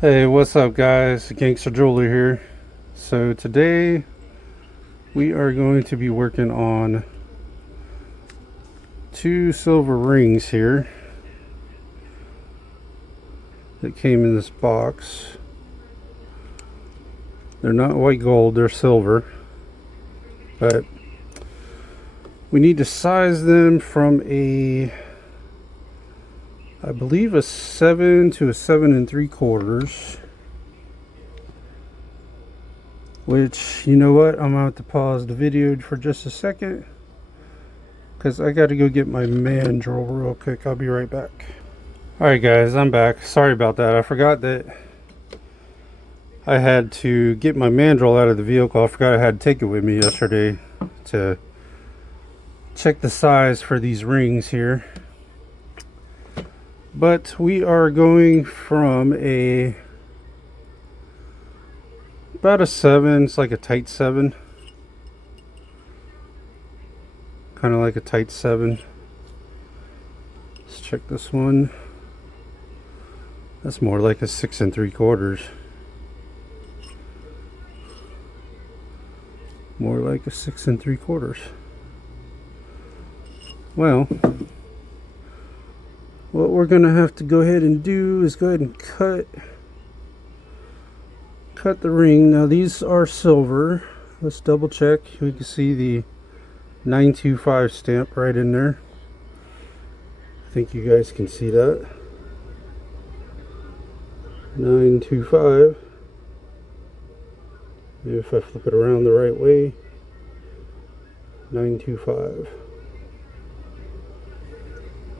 Hey, what's up, guys? Gangster Jeweler here. So today we are going to be working on two silver rings here that came in this box. They're not white gold, they're silver, but we need to size them from I believe a 7 to a 7 3/4. Which, you know what, I'm gonna have to pause the video for just a second because I got to go get my mandrel real quick. I'll be right back. Alright guys, I'm back. Sorry about that. I forgot that I had to get my mandrel out of the vehicle. I forgot I had to take it with me yesterday to check the size for these rings here. But we are going from about a 7. It's like a tight 7. Kind of like a tight 7. Let's check this one. That's more like a 6 3/4. More like a 6 3/4. Well, what we're gonna have to go ahead and do is go ahead and cut the ring. Now these are silver. Let's double check. We can see the 925 stamp right in there. I think you guys can see that. 925. Maybe if I flip it around the right way. 925.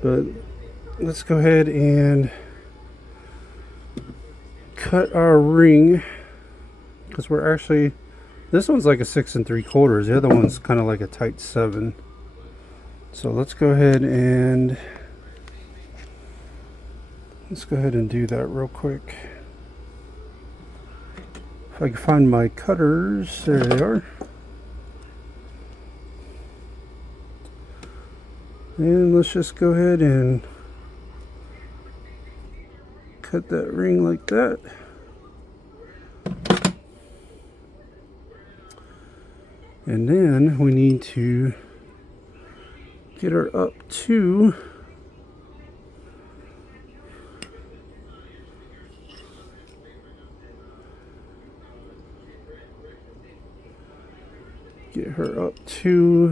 But let's go ahead and cut our ring, because we're actually, this one's like a 6 3/4. The other one's kind of like a tight 7. So let's go ahead and do that real quick. If I can find my cutters, there they are. And let's just go ahead and cut that ring like that. And then we need to get her up to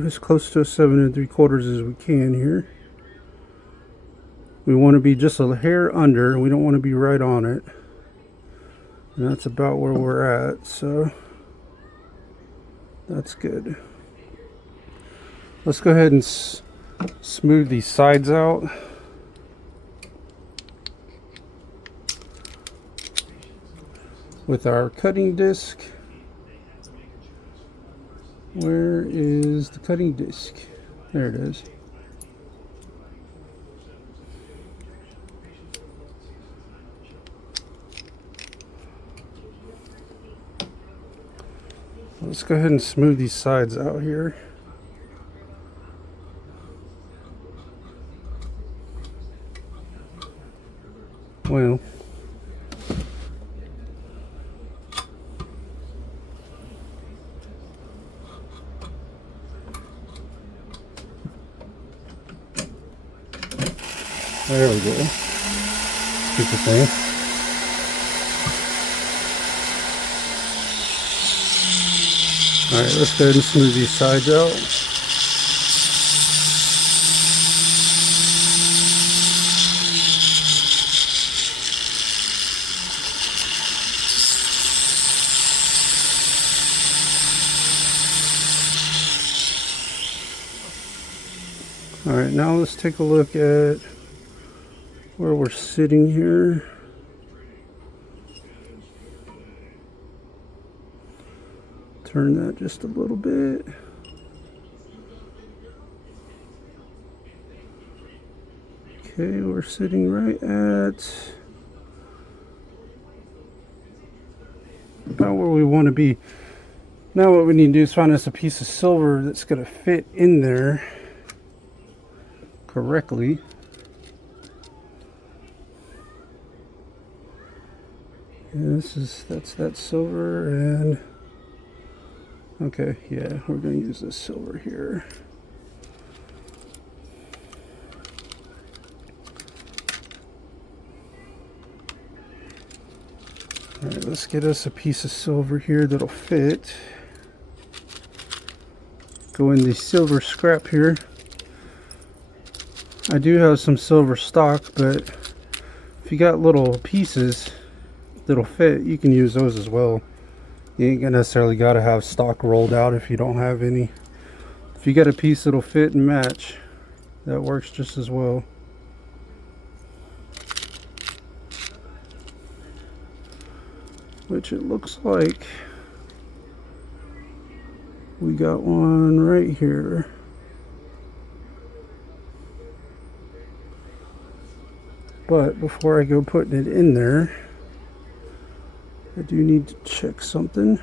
as close to a 7 3/4 as we can here. We want to be just a hair under. We don't want to be right on it. And that's about where we're at. So that's good. Let's go ahead and smooth these sides out. With our cutting disc. Where is the cutting disc? There it is. Let's go ahead and smooth these sides out here. Well, there we go. Stupid thing. Alright, let's go ahead and smooth these sides out. Alright, now let's take a look at where we're sitting here. Turn that just a little bit. Okay, we're sitting right at about where we want to be. Now what we need to do is find us a piece of silver that's going to fit in there correctly. And that's that silver, and okay, yeah, we're gonna use this silver here. All right, let's get us a piece of silver here that'll fit. Go in the silver scrap here. I do have some silver stock, but if you got little pieces that'll fit, you can use those as well. You ain't necessarily got to have stock rolled out if you don't have any. If you got a piece that'll fit and match, that works just as well. Which it looks like we got one right here. But before I go putting it in there, I do need to check something.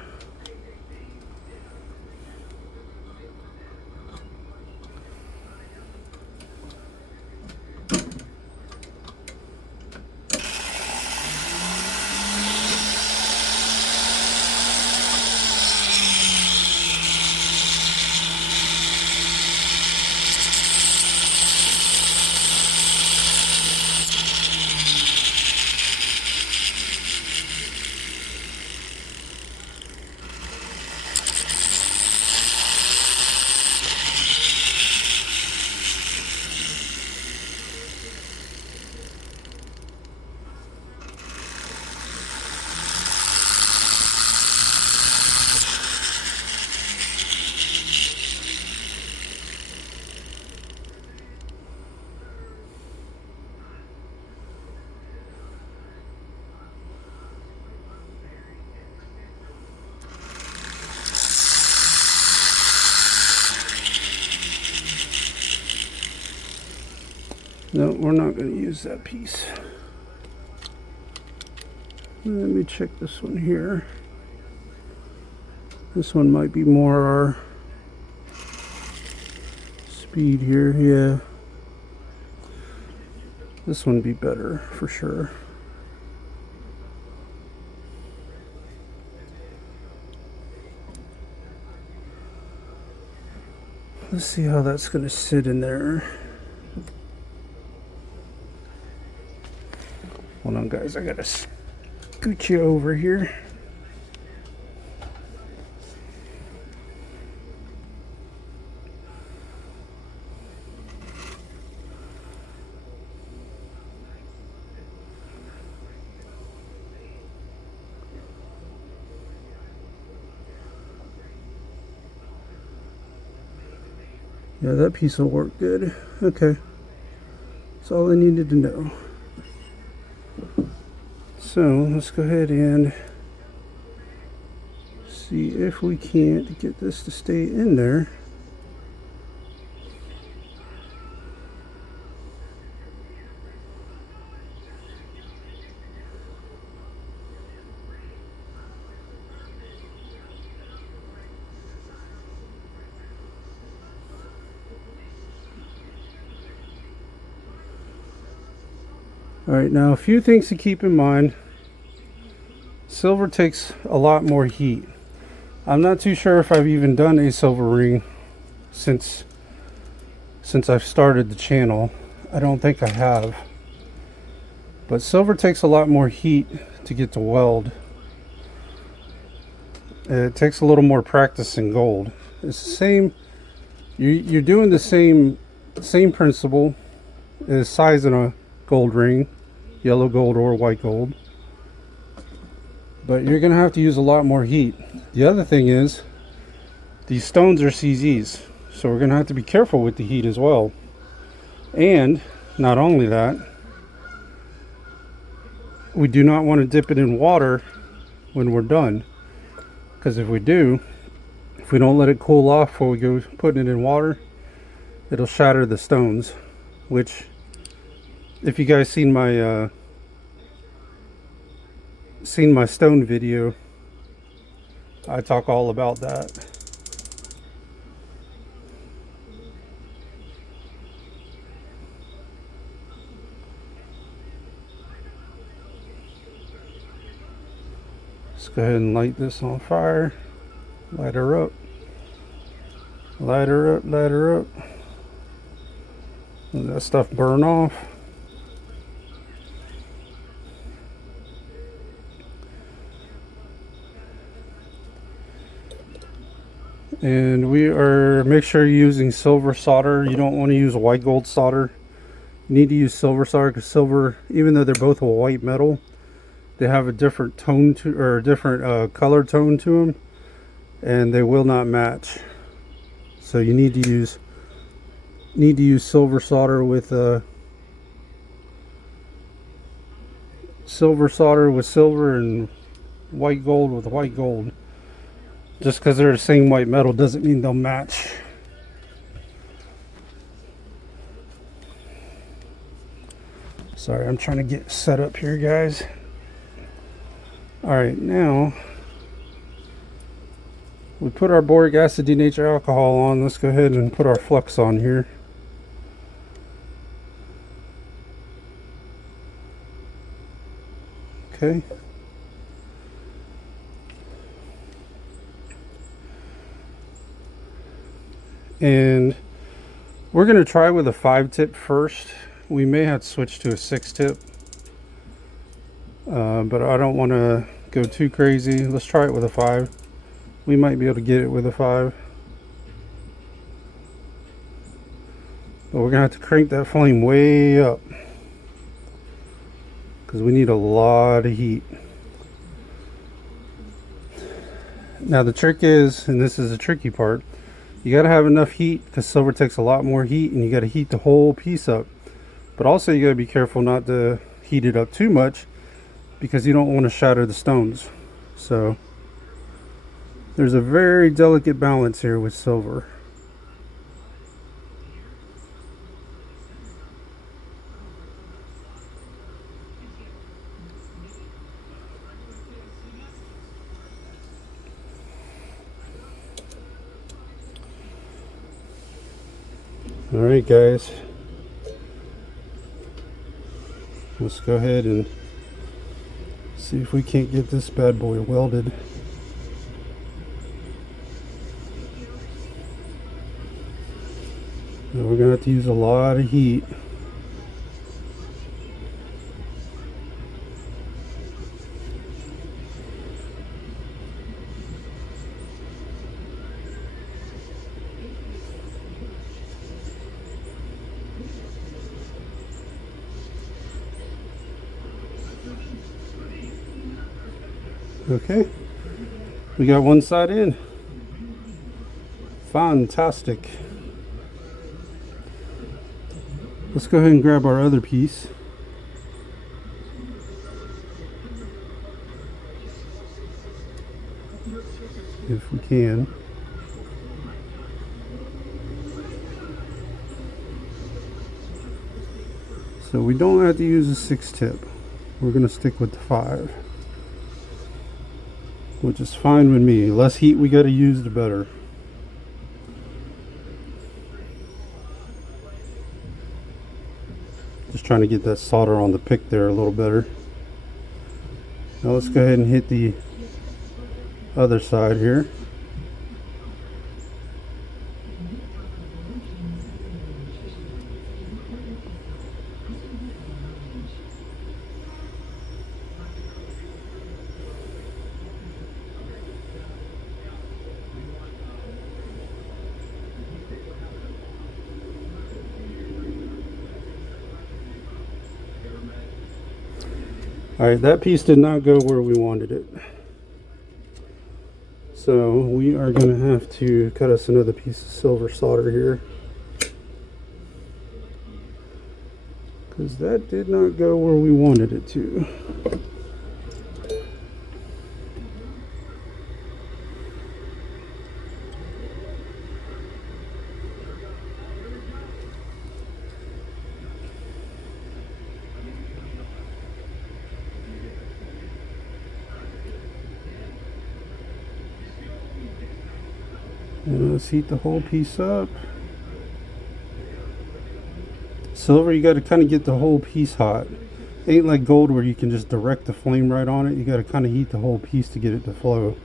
No, we're not going to use that piece. Let me check this one here. This one might be more our speed here. Yeah. This one would be better for sure. Let's see how that's going to sit in there. Hold on, guys. I got to scoot you over here. Yeah, that piece will work good. Okay. That's all I needed to know. So let's go ahead and see if we can't get this to stay in there. Alright, now a few things to keep in mind. Silver takes a lot more heat. I'm not too sure if I've even done a silver ring since I've started the channel. I don't think I have. But silver takes a lot more heat to get to weld. It takes a little more practice than gold. It's the same. You're doing the same principle as sizing a gold ring, yellow gold or white gold, but you're gonna have to use a lot more heat. The other thing is these stones are CZs, so we're gonna have to be careful with the heat as well. And not only that, we do not want to dip it in water when we're done, because if we don't let it cool off before we go putting it in water, it'll shatter the stones, which, if you guys seen my stone video, I talk all about that. Let's go ahead and light this on fire. Light her up. Light her up, light her up. Let that stuff burn off. And make sure you're using silver solder. You don't want to use white gold solder. You need to use silver solder because silver, even though they're both a white metal, they have a different tone to, or a different color tone to them, and they will not match. So you need to use silver solder with silver and white gold with white gold. Just because they're the same white metal doesn't mean they'll match. Sorry, I'm trying to get set up here, guys. Alright, now we put our boric acid denatured alcohol on. Let's go ahead and put our flux on here. Okay. And we're going to try with a 5-tip first. We may have to switch to a 6-tip. But I don't want to go too crazy. Let's try it with a 5. We might be able to get it with a 5. But we're going to have to crank that flame way up, because we need a lot of heat. Now the trick is, and this is the tricky part, you got to have enough heat, because silver takes a lot more heat, and you got to heat the whole piece up. But also you got to be careful not to heat it up too much, because you don't want to shatter the stones. So there's a very delicate balance here with silver. Alright guys, let's go ahead and see if we can't get this bad boy welded. Now we're going to have to use a lot of heat. Okay, we got one side in. Fantastic. Let's go ahead and grab our other piece. If we can. So we don't have to use a 6-tip. We're going to stick with the 5. Which is fine with me. The less heat we got to use, the better. Just trying to get that solder on the pick there a little better. Now let's go ahead and hit the other side here. Alright, that piece did not go where we wanted it. So we are going to have to cut us another piece of silver solder here, because that did not go where we wanted it to. And let's heat the whole piece up. Silver, you got to kind of get the whole piece hot. Ain't like gold where you can just direct the flame right on it. You got to kind of heat the whole piece to get it to flow.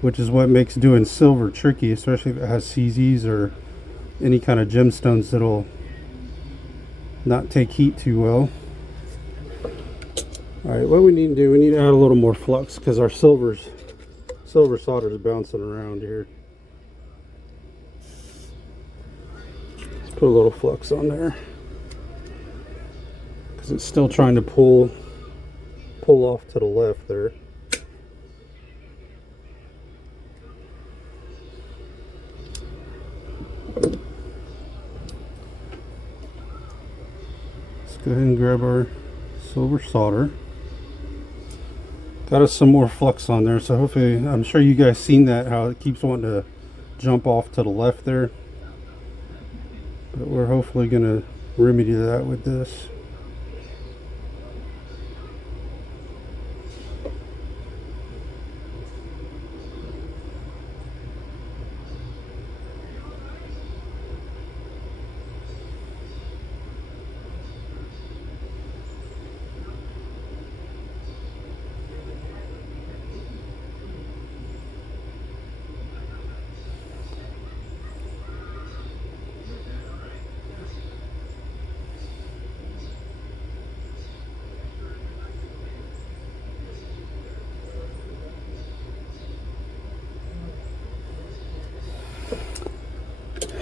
Which is what makes doing silver tricky, especially if it has CZs or any kind of gemstones that'll not take heat too well. Alright, what we need to do, we need to add a little more flux because our silver solder is bouncing around here. Let's put a little flux on there because it's still trying to pull off to the left there. Let's go ahead and grab our silver solder. Got us some more flux on there, so hopefully, I'm sure you guys seen that, how it keeps wanting to jump off to the left there. But we're hopefully going to remedy that with this.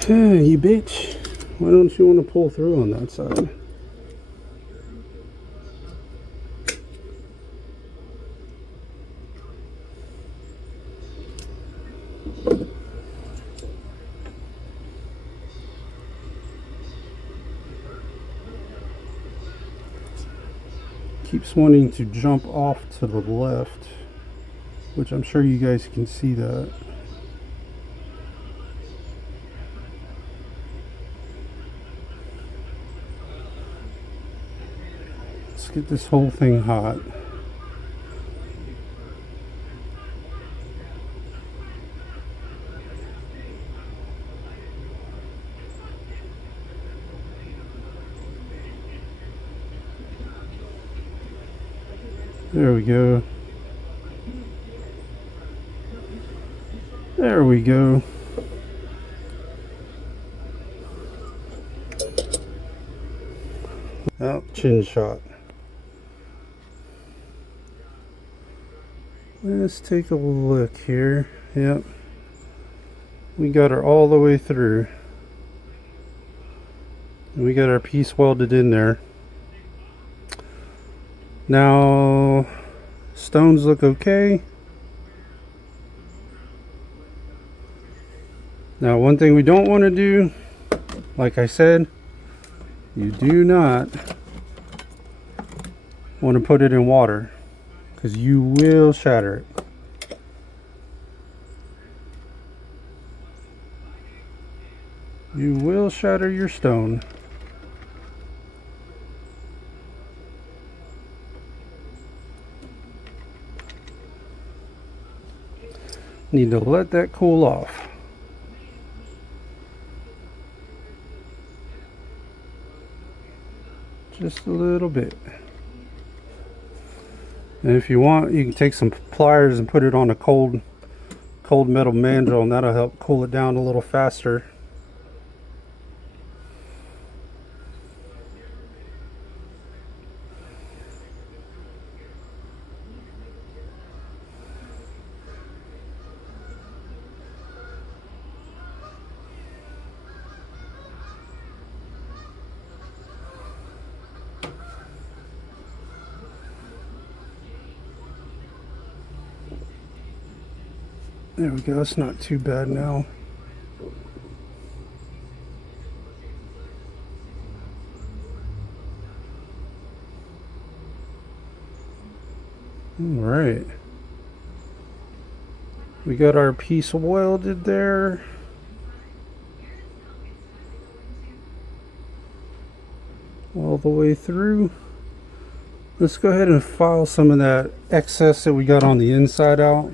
Hey, you bitch. Why don't you want to pull through on that side? Keeps wanting to jump off to the left, which I'm sure you guys can see that. Let's get this whole thing hot. There we go. There we go. Oh, chin shot. Let's take a look here. Yep. We got her all the way through. And we got our piece welded in there. Now, stones look okay. Now, one thing we don't want to do, like I said, you do not want to put it in water because you will shatter it. You will shatter your stone. Need to let that cool off. Just a little bit. And if you want, you can take some pliers and put it on a cold metal mandrel, and that'll help cool it down a little faster. There we go, it's not too bad now. All right. We got our piece welded there. All the way through. Let's go ahead and file some of that excess that we got on the inside out.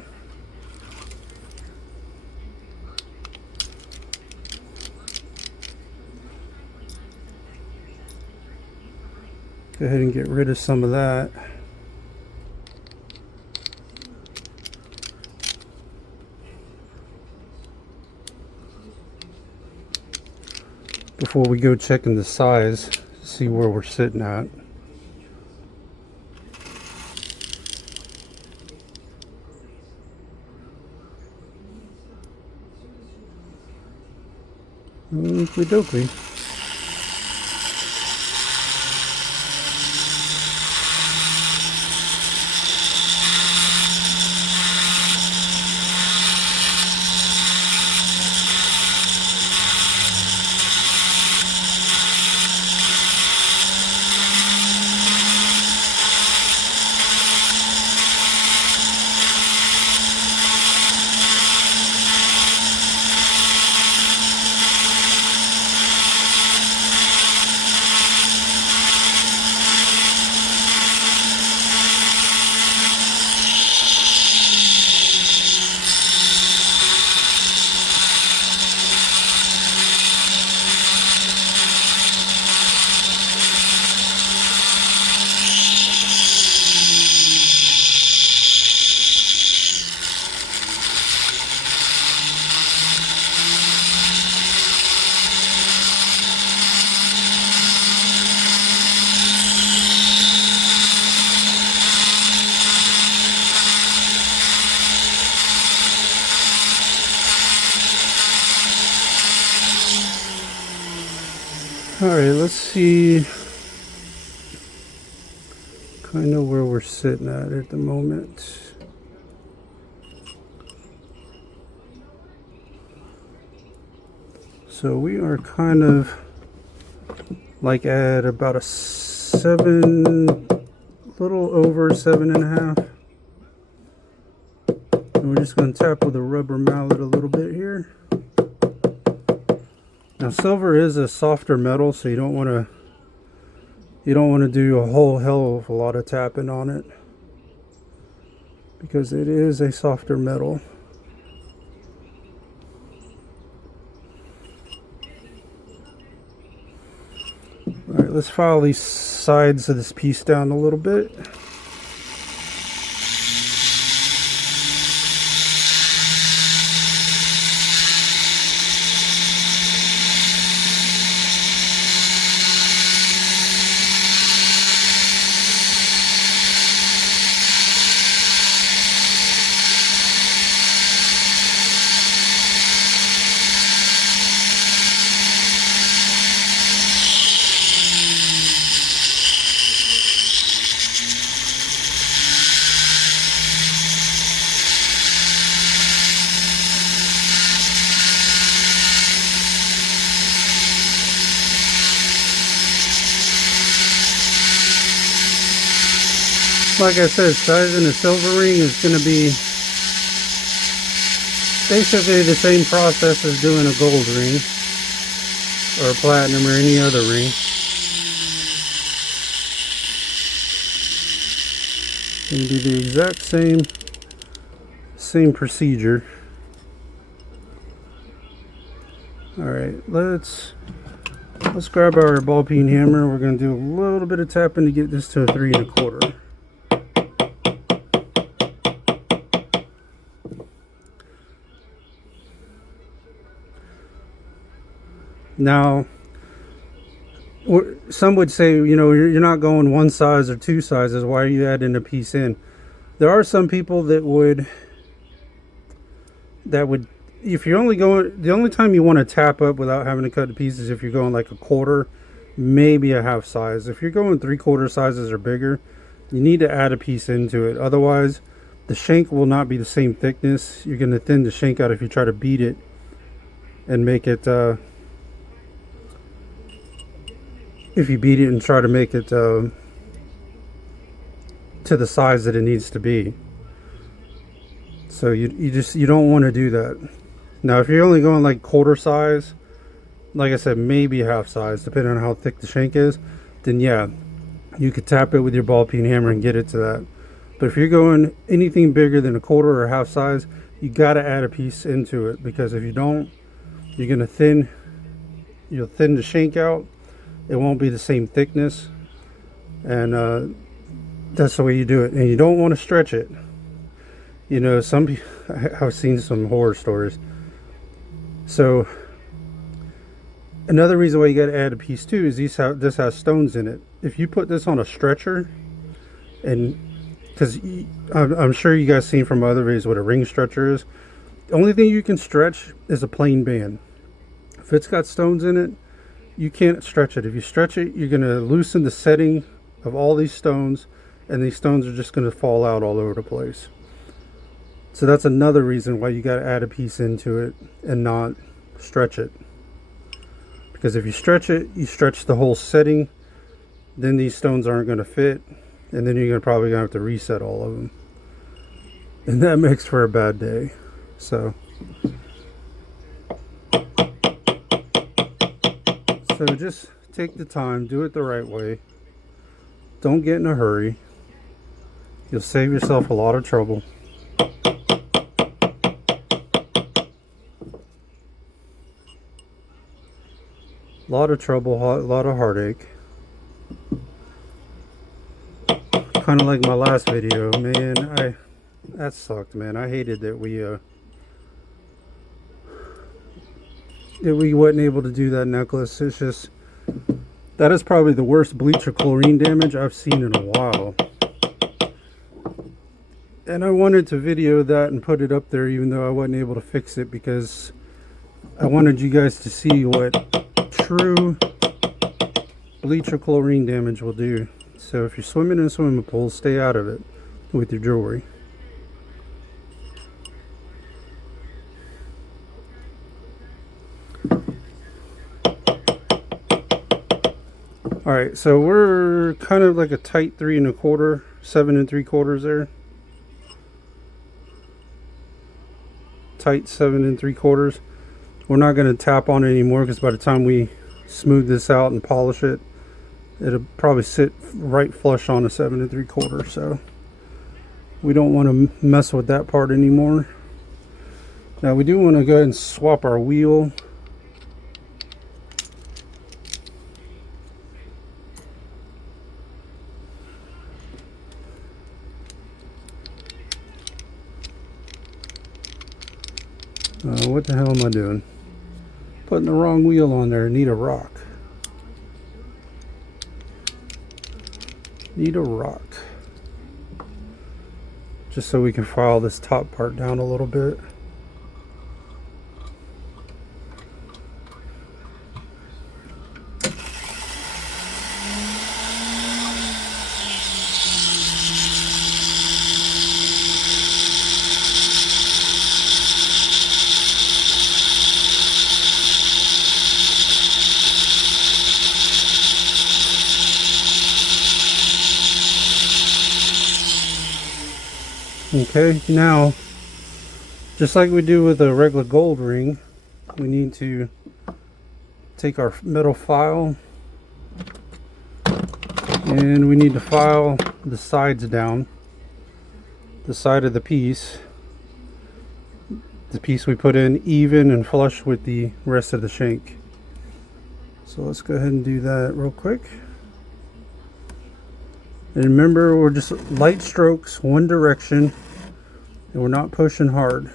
Go ahead and get rid of some of that. Before we go checking the size, see where we're sitting at. Okie dokie. Alright, let's see kind of where we're sitting at the moment. So we are kind of like at about a 7, little over 7.5. And we're just going to tap with a rubber mallet a little bit here. Now silver is a softer metal, so you don't want to do a whole hell of a lot of tapping on it, because it is a softer metal. Alright, let's file these sides of this piece down a little bit. Like I said, sizing a silver ring is going to be basically the same process as doing a gold ring or a platinum or any other ring. It's going to be the exact same procedure. Alright, let's grab our ball peen hammer. We're going to do a little bit of tapping to get this to a 3 1/4. Now, some would say, you know, you're not going one size or two sizes. Why are you adding a piece in? There are some people that would, if you're only going, the only time you want to tap up without having to cut the pieces, if you're going like a quarter, maybe a half size. If you're going 3/4 sizes or bigger, you need to add a piece into it. Otherwise, the shank will not be the same thickness. You're going to thin the shank out if you try to beat it and make it, if you beat it and try to make it to the size that it needs to be. So you don't want to do that. Now if you're only going like quarter size, like I said, maybe half size, depending on how thick the shank is, then yeah, you could tap it with your ball peen hammer and get it to that. But if you're going anything bigger than a quarter or half size, you got to add a piece into it, because if you don't, you're going to you'll thin the shank out. It won't be the same thickness, and that's the way you do it. And you don't want to stretch it. You know, I've seen some horror stories. So another reason why you got to add a piece too is this has stones in it. If you put this on a stretcher, and because I'm sure you guys seen from other videos what a ring stretcher is, the only thing you can stretch is a plain band. If it's got stones in it, you can't stretch it. If you stretch it, you're going to loosen the setting of all these stones, and these stones are just going to fall out all over the place. So that's another reason why you got to add a piece into it and not stretch it. Because if you stretch it, you stretch the whole setting, then these stones aren't going to fit, and then you're probably going to have to reset all of them. And that makes for a bad day. So just take the time, do it the right way. Don't get in a hurry. You'll save yourself a lot of trouble. A lot of trouble, a lot of heartache. Kind of like my last video, man. That sucked, man. I hated that we wasn't able to do that necklace. It's just, that is probably the worst bleach or chlorine damage I've seen in a while. And I wanted to video that and put it up there even though I wasn't able to fix it, because I wanted you guys to see what true bleach or chlorine damage will do. So if you're swimming in a swimming pool, stay out of it with your jewelry. Alright, so we're kind of like a tight 3 1/4, 7 3/4 there. Tight 7 3/4. We're not going to tap on it anymore, because by the time we smooth this out and polish it, it'll probably sit right flush on a 7 3/4. So we don't want to mess with that part anymore. Now we do want to go ahead and swap our wheel. What the hell am I doing? Putting the wrong wheel on there. Need a rock. Need a rock. Just so we can file this top part down a little bit. Okay, now, just like we do with a regular gold ring, we need to take our metal file and we need to file the sides down, the side of the piece we put in even and flush with the rest of the shank. So let's go ahead and do that real quick. And remember, we're just light strokes, one direction, and we're not pushing hard.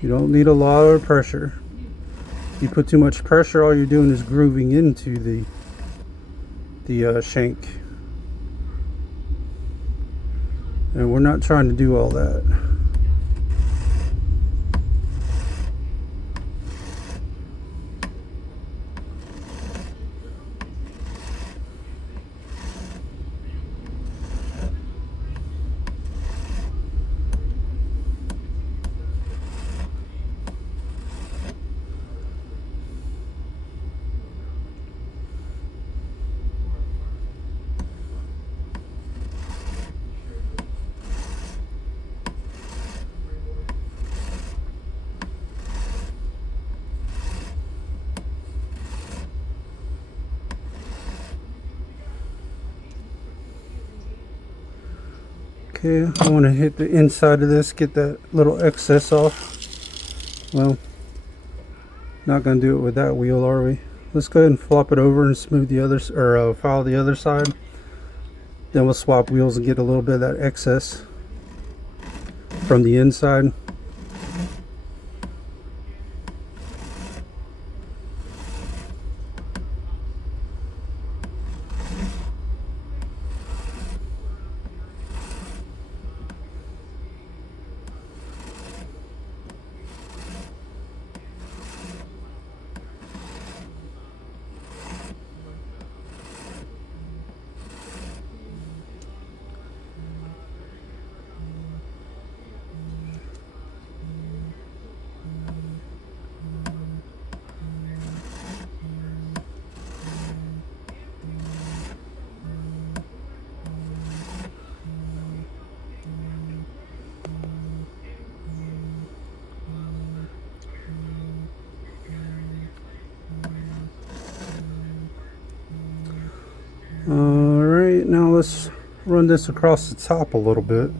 You don't need a lot of pressure. If you put too much pressure, all you're doing is grooving into the shank. And we're not trying to do all that. Okay, I want to hit the inside of this, get that little excess off. Well, not going to do it with that wheel, are we? let's go ahead and flop it over and smooth the other, or file the other side. Then we'll swap wheels and get a little bit of that excess from the inside. Alright, now let's run this across the top a little bit.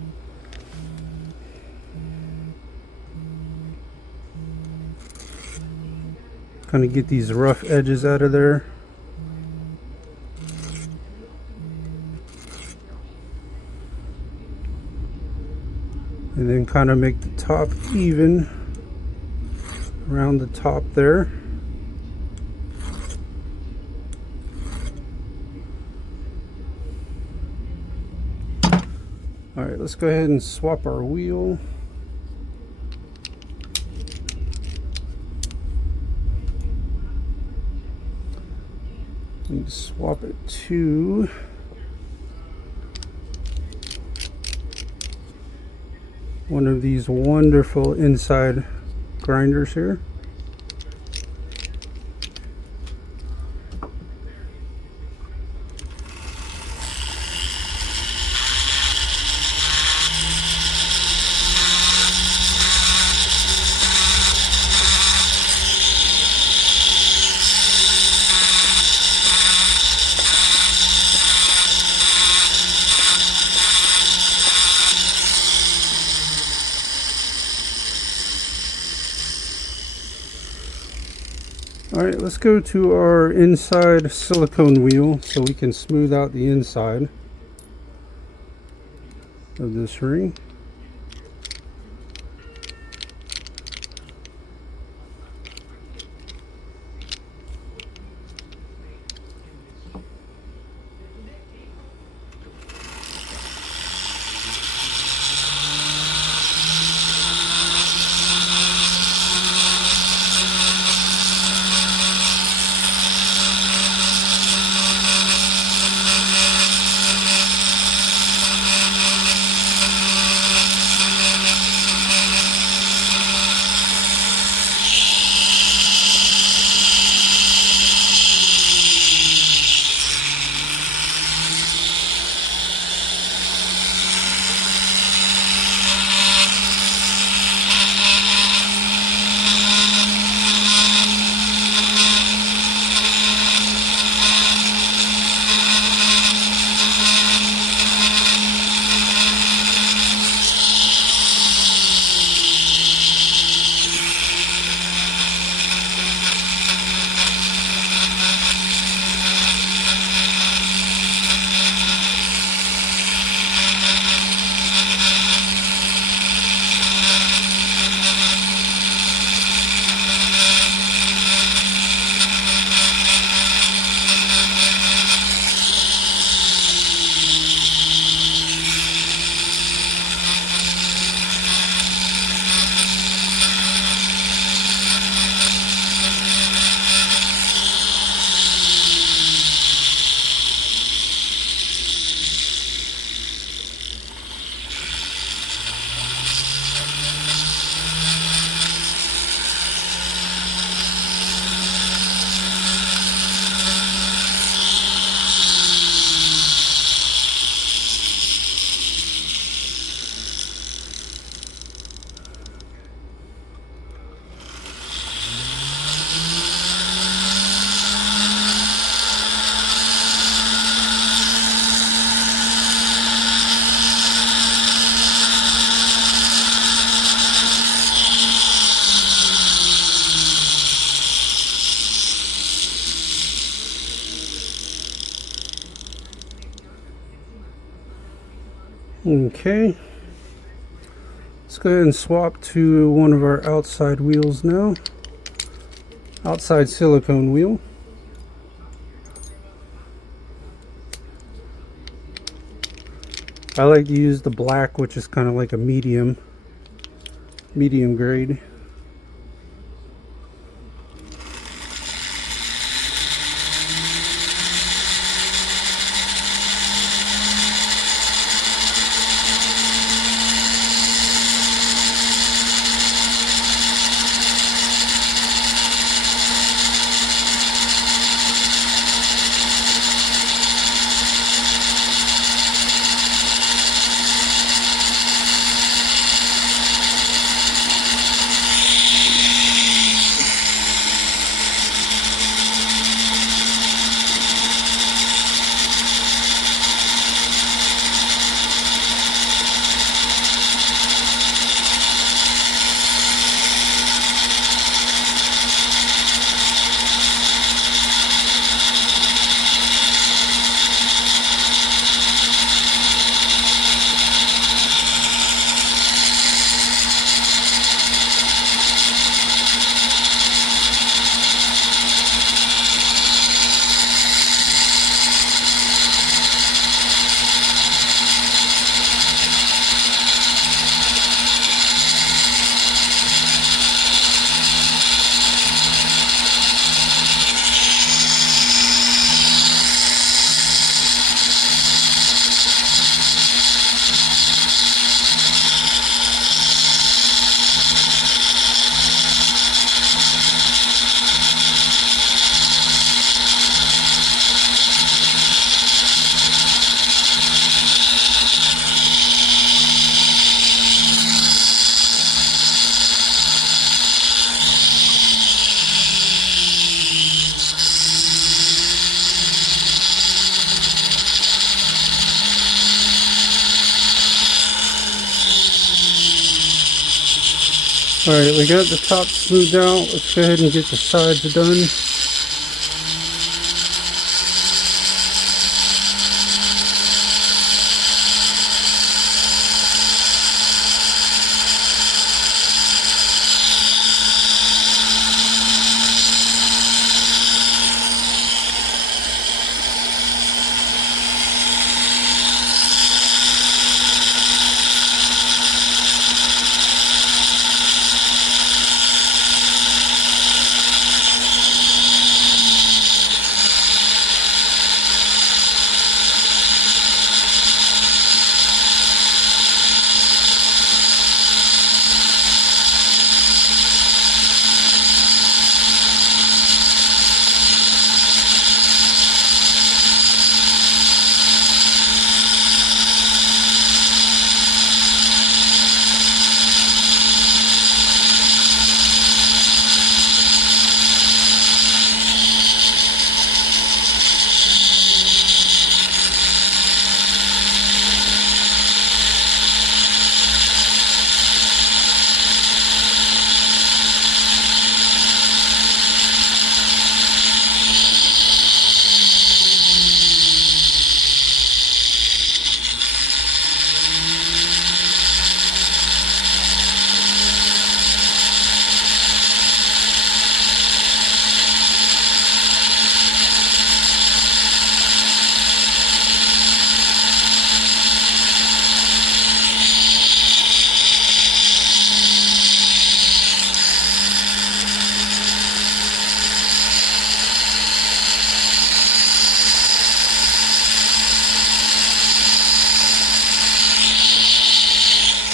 Kind of get these rough edges out of there. And then kind of make the top even around the top there. Alright, let's go ahead and swap our wheel. Need to swap it to one of these wonderful inside grinders here. Alright, let's go to our inside silicone wheel so we can smooth out the inside of this ring. Okay, let's go ahead and swap to one of our outside wheels now. Outside silicone wheel. I like to use the black, which is kind of like a medium grade. Alright, we got the top smoothed out. Let's go ahead and get the sides done.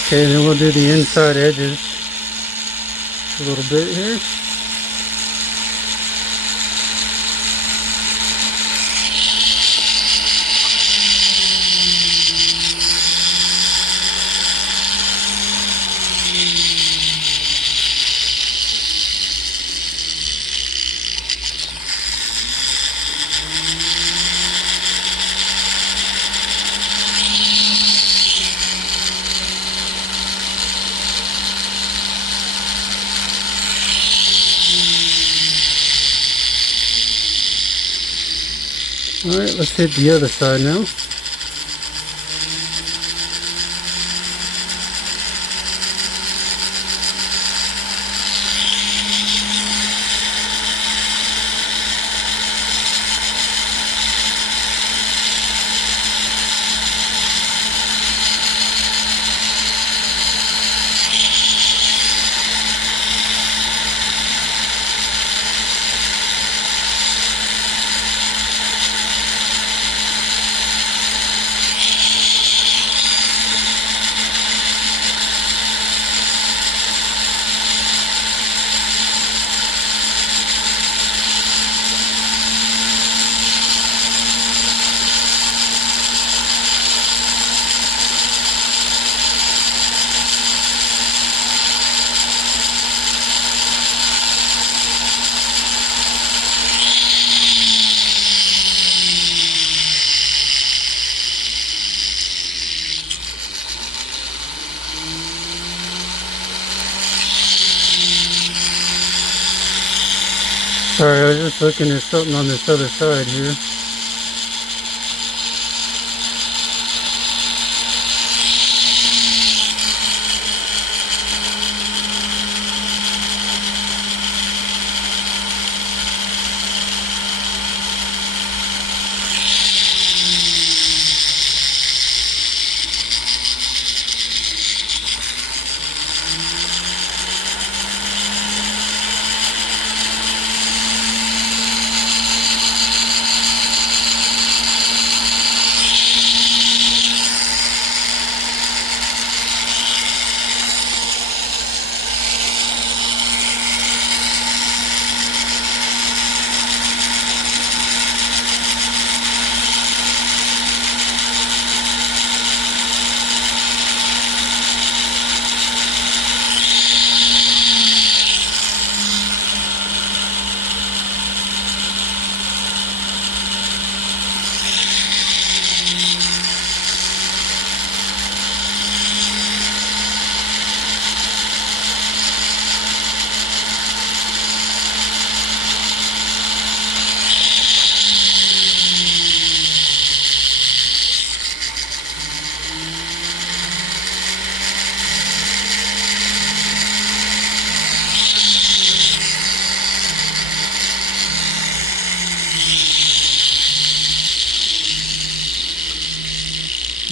Okay, then we'll do the inside edges a little bit here. Alright, let's hit the other side now. Sorry, I was just looking at something on this other side here.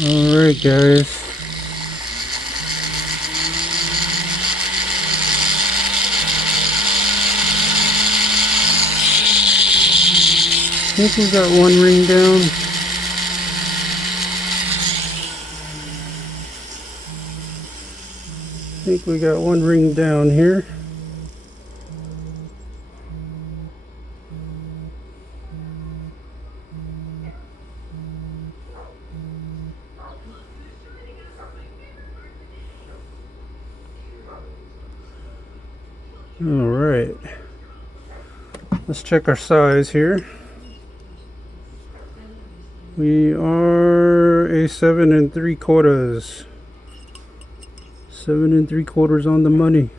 Alright guys, I think we got one ring down. I think we got one ring down here. Alright, let's check our size here. We are a 7 3/4. 7 3/4 on the money.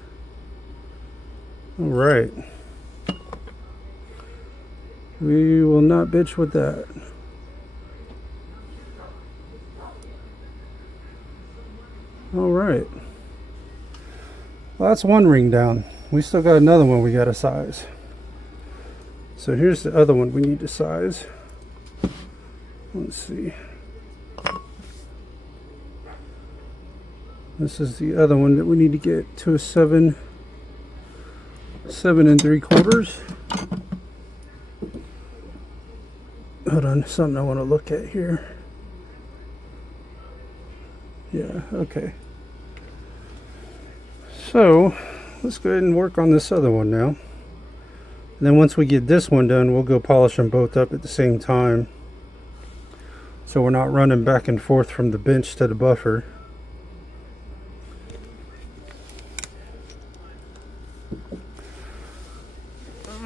Alright. We will not bitch with that. Alright. Well, that's one ring down. We still got another one we got to size. So here's the other one we need to size. Let's see. This is the other one that we need to get to a 7 3/4. Hold on, something I want to look at here. Yeah, okay. So let's go ahead and work on this other one now. And then once we get this one done, we'll go polish them both up at the same time, so we're not running back and forth from the bench to the buffer.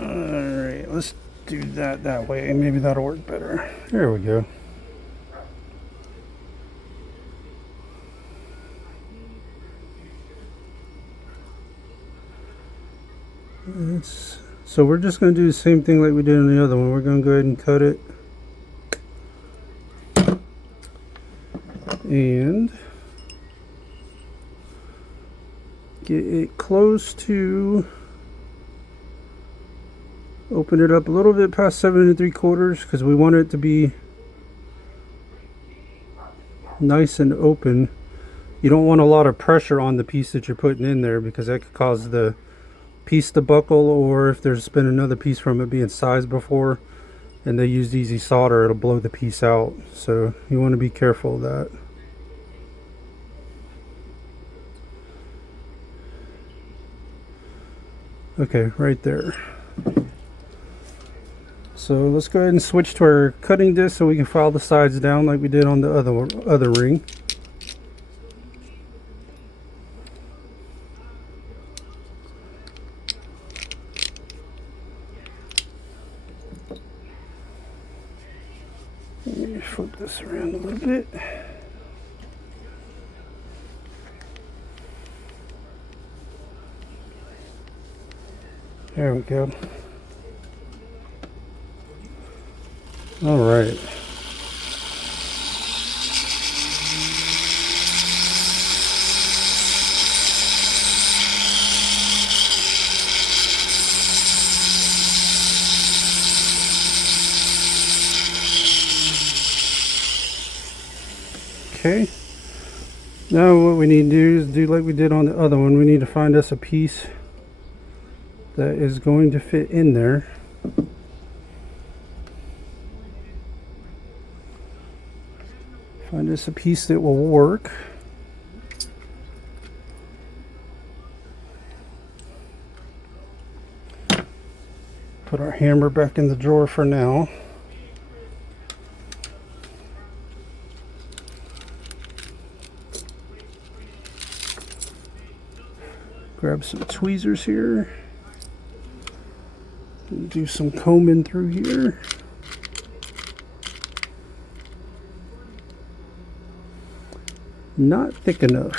Alright, let's do that way. Maybe that'll work better. There we go. So we're just going to do the same thing like we did on the other one. We're going to go ahead and cut it. And get it close to, open it up a little bit past 7 3/4 because we want it to be nice and open. You don't want a lot of pressure on the piece that you're putting in there, because that could cause the piece to buckle, or if there's been another piece from it being sized before and they used easy solder, it'll blow the piece out. So you want to be careful of that. Okay, right there. So let's go ahead and switch to our cutting disc so we can file the sides down like we did on the other ring. Let me flip this around a little bit. There we go. All right. Okay. Now what we need to do is do like we did on the other one. We need to find us a piece that is going to fit in there. Find us a piece that will work. Put our hammer back in the drawer for now. Grab some tweezers here. And do some combing through here. Not thick enough.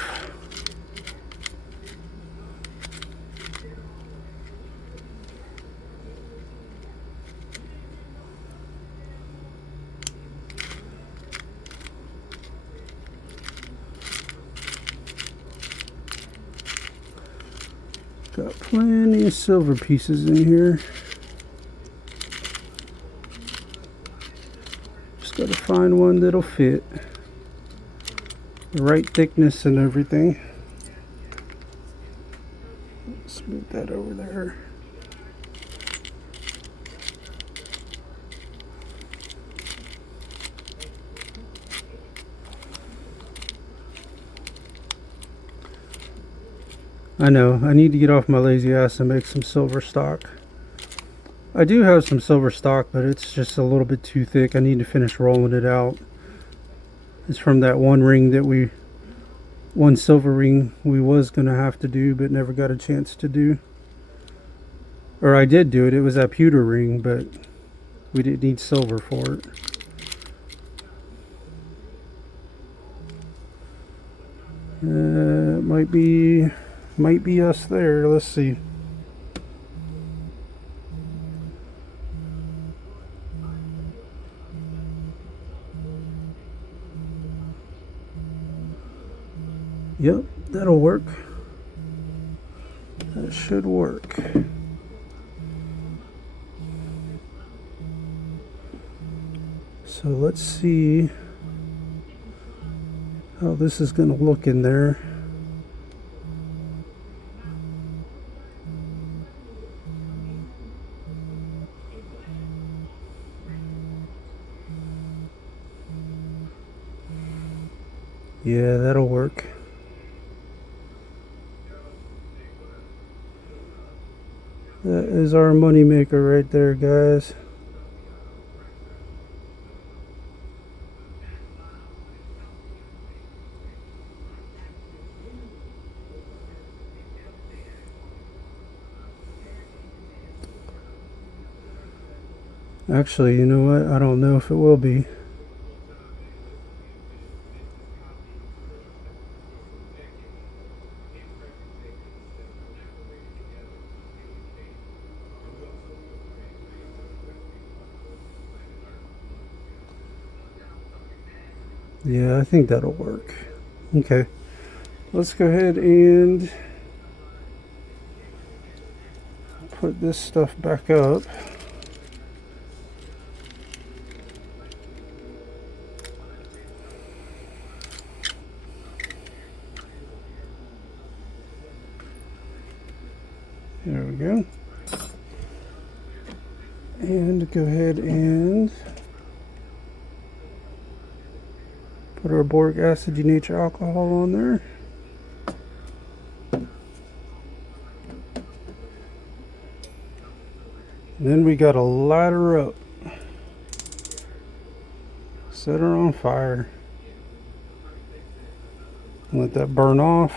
Got plenty of silver pieces in here. Just gotta find one that'll fit. The right thickness and everything. Let's move that over there. I know, I need to get off my lazy ass and make some silver stock. I do have some silver stock, but it's just a little bit too thick. I need to finish rolling it out. It's from that one silver ring we was gonna have to do, but never got a chance to do. Or I did do it, it was that pewter ring, but we didn't need silver for it. Might be us there. Let's see. Yep, that'll work. That should work. So let's see how this is going to look in there. Yeah, that'll work. That is our money maker right there, guys. Actually, you know what? I don't know if it will be. Yeah, I think that'll work. Okay, let's go ahead and put this stuff back up. There we go. And go ahead and put our boric acid denatured alcohol on there. And then we gotta light her up. Set her on fire. Let that burn off.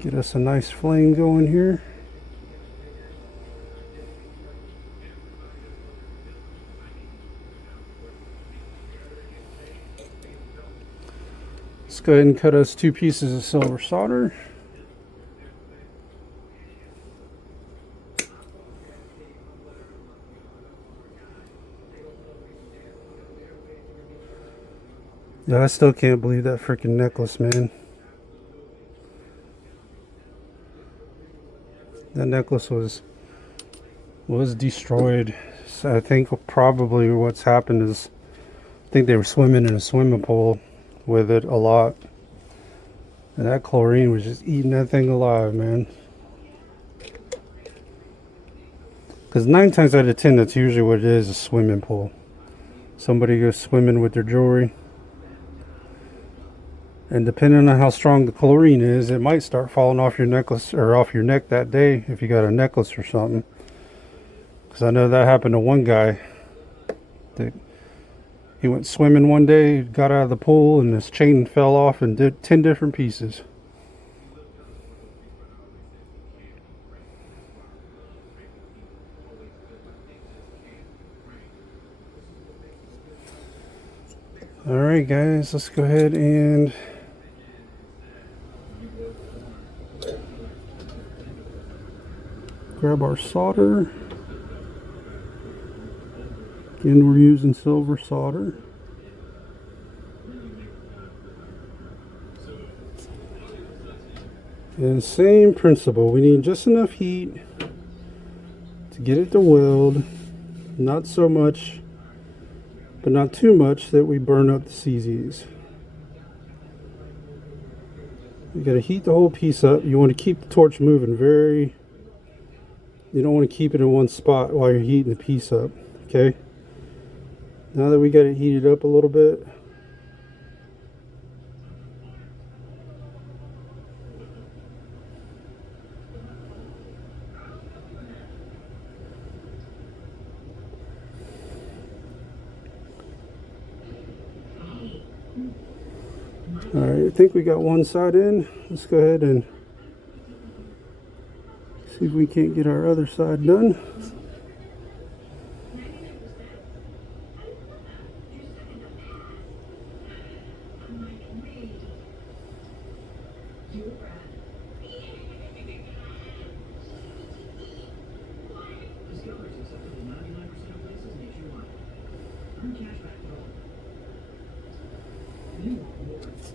Get us a nice flame going here. Let's go ahead and cut us 2 pieces of silver solder. Yeah, I still can't believe that freaking necklace, man. That necklace was destroyed. So I think probably what's happened is I think they were swimming in a swimming pool with it a lot. And that chlorine was just eating that thing alive, man. Because 9 times out of 10, that's usually what it is, a swimming pool. Somebody goes swimming with their jewelry. And depending on how strong the chlorine is, it might start falling off your necklace or off your neck that day if you got a necklace or something. Because I know that happened to one guy. He went swimming one day, got out of the pool, and his chain fell off and did 10 different pieces. Alright guys, let's go ahead and grab our solder. Again, we're using silver solder. And same principle, we need just enough heat to get it to weld, not so much, but not too much that we burn up the CZs. You gotta heat the whole piece up. You want to keep the torch moving you don't want to keep it in one spot while you're heating the piece up, okay? Now that we got it heated up a little bit, alright, I think we got one side in. Let's go ahead and see if we can't get our other side done.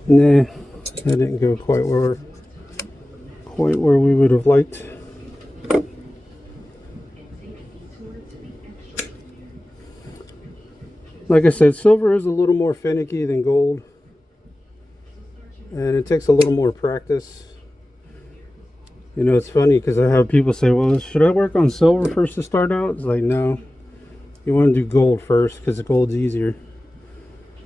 Nah, that didn't go quite where we would have liked. Like I said, silver is a little more finicky than gold, and it takes a little more practice. You know, it's funny because I have people say, well, should I work on silver first to start out? It's like, no, you want to do gold first because the gold's easier.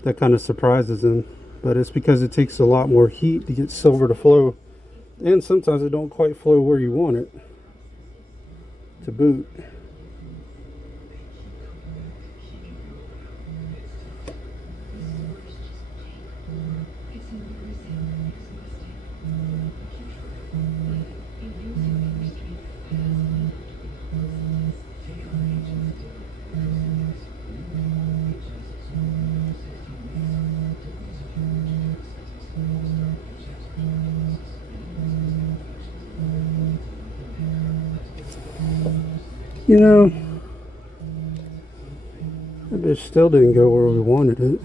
That kind of surprises them, but it's because it takes a lot more heat to get silver to flow, and sometimes it don't quite flow where you want it to boot. You know, that bitch still didn't go where we wanted it.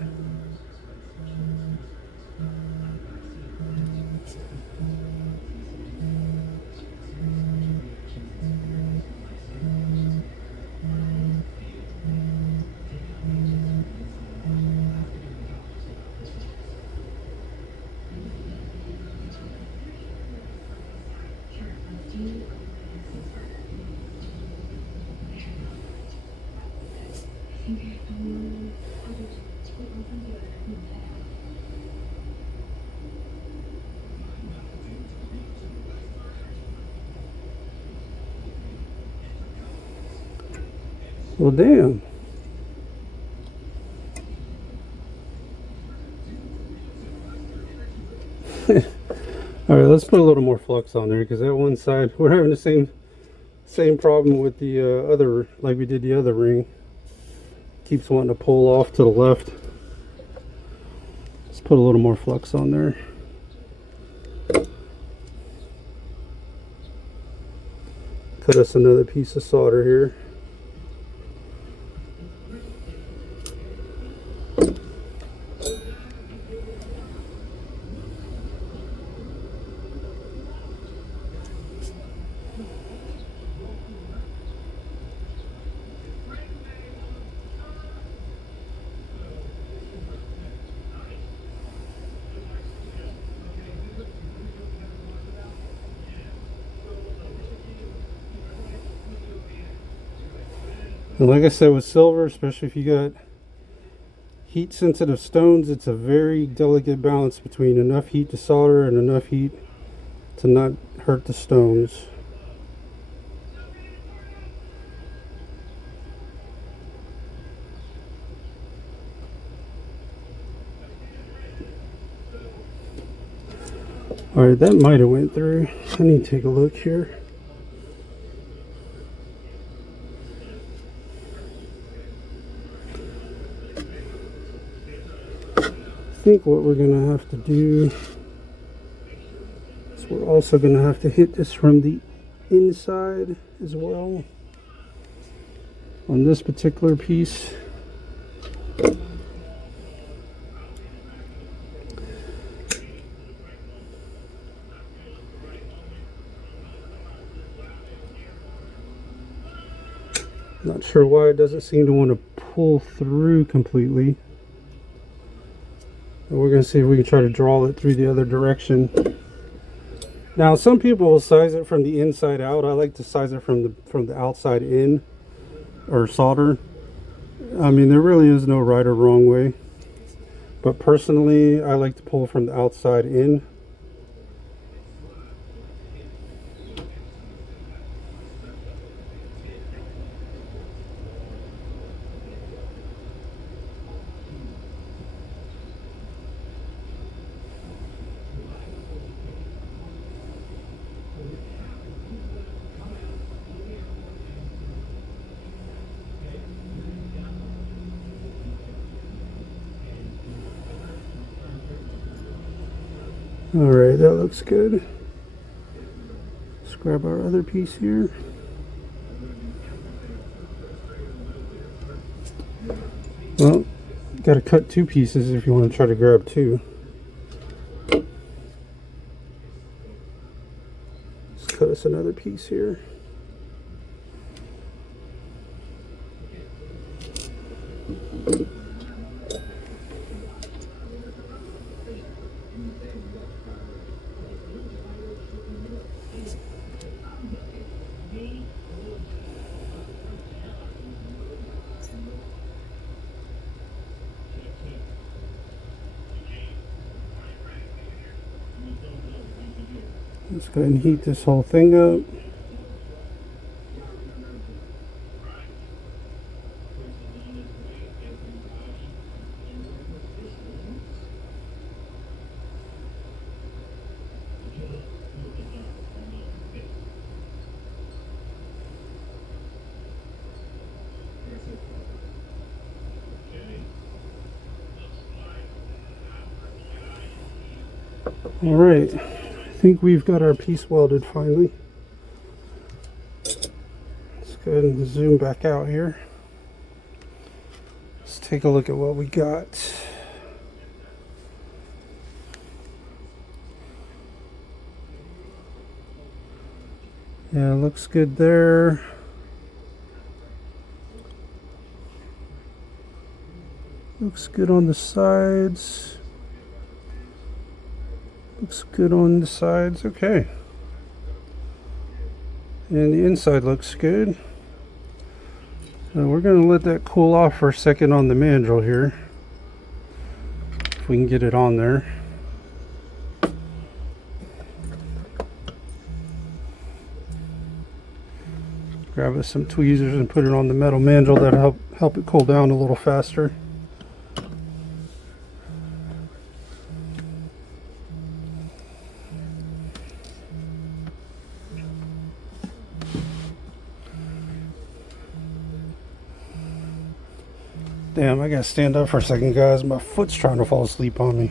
Well, damn. All right, let's put a little more flux on there because that one side we're having the same problem with the other, like we did the other ring. Keeps wanting to pull off to the left. Let's put a little more flux on there. Cut us another piece of solder here. And like I said, with silver, especially if you got heat sensitive stones, it's a very delicate balance between enough heat to solder and enough heat to not hurt the stones. Alright, that might have went through. I need to take a look here. I think what we're going to have to do is we're also going to have to hit this from the inside as well on this particular piece. Not sure why it doesn't seem to want to pull through completely. But we're going to see if we can try to draw it through the other direction. Now, some people will size it from the inside out. I like to size it from the outside in, or solder. I mean, there really is no right or wrong way. But personally, I like to pull from the outside in. Alright, that looks good. Let's grab our other piece here. Well, got to cut two pieces if you want to try to grab two. Let's cut us another piece here. Let's go ahead and heat this whole thing up. All right, I think we've got our piece welded finally. Let's go ahead and zoom back out here. Let's take a look at what we got. Yeah, looks good there. Looks good on the sides. Looks good on the sides. Okay. And the inside looks good. So we're going to let that cool off for a second on the mandrel here. If we can get it on there. Grab us some tweezers and put it on the metal mandrel. That'll help it cool down a little faster. Damn, I gotta stand up for a second, guys. My foot's trying to fall asleep on me.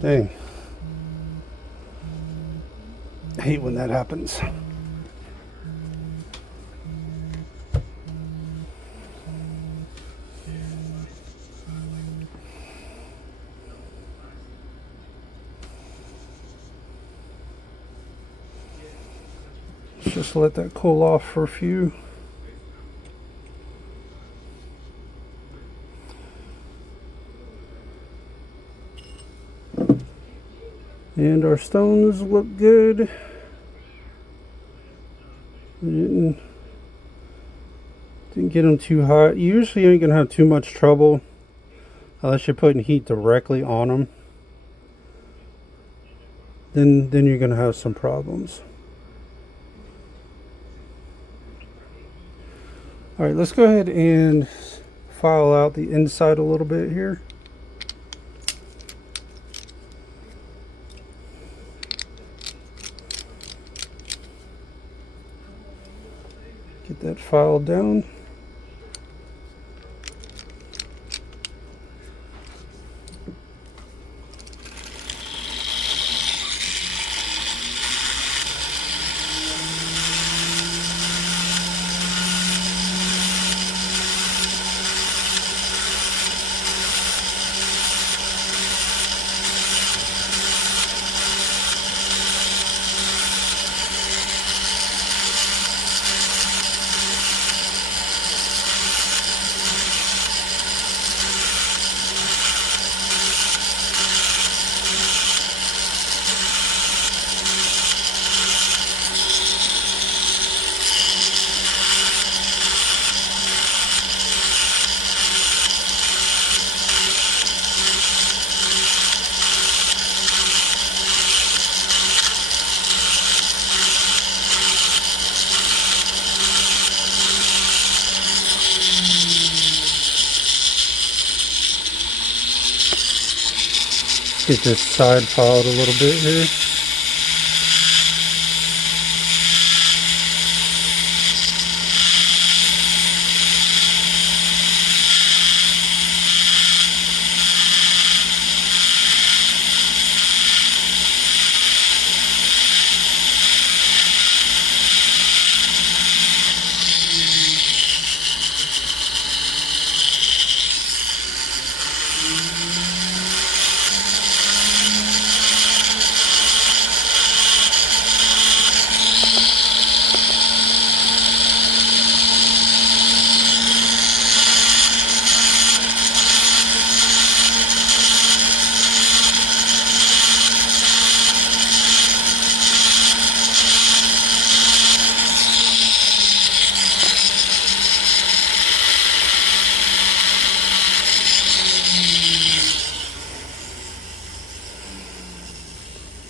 Dang. I hate when that happens. Let's just let that cool off for a few. And our stones look good. We didn't Didn't get them too hot. You usually ain't gonna have too much trouble unless you're putting heat directly on them. Then you're gonna have some problems. All right, let's go ahead and file out the inside a little bit here. Get that filed down. Get this side filed a little bit here.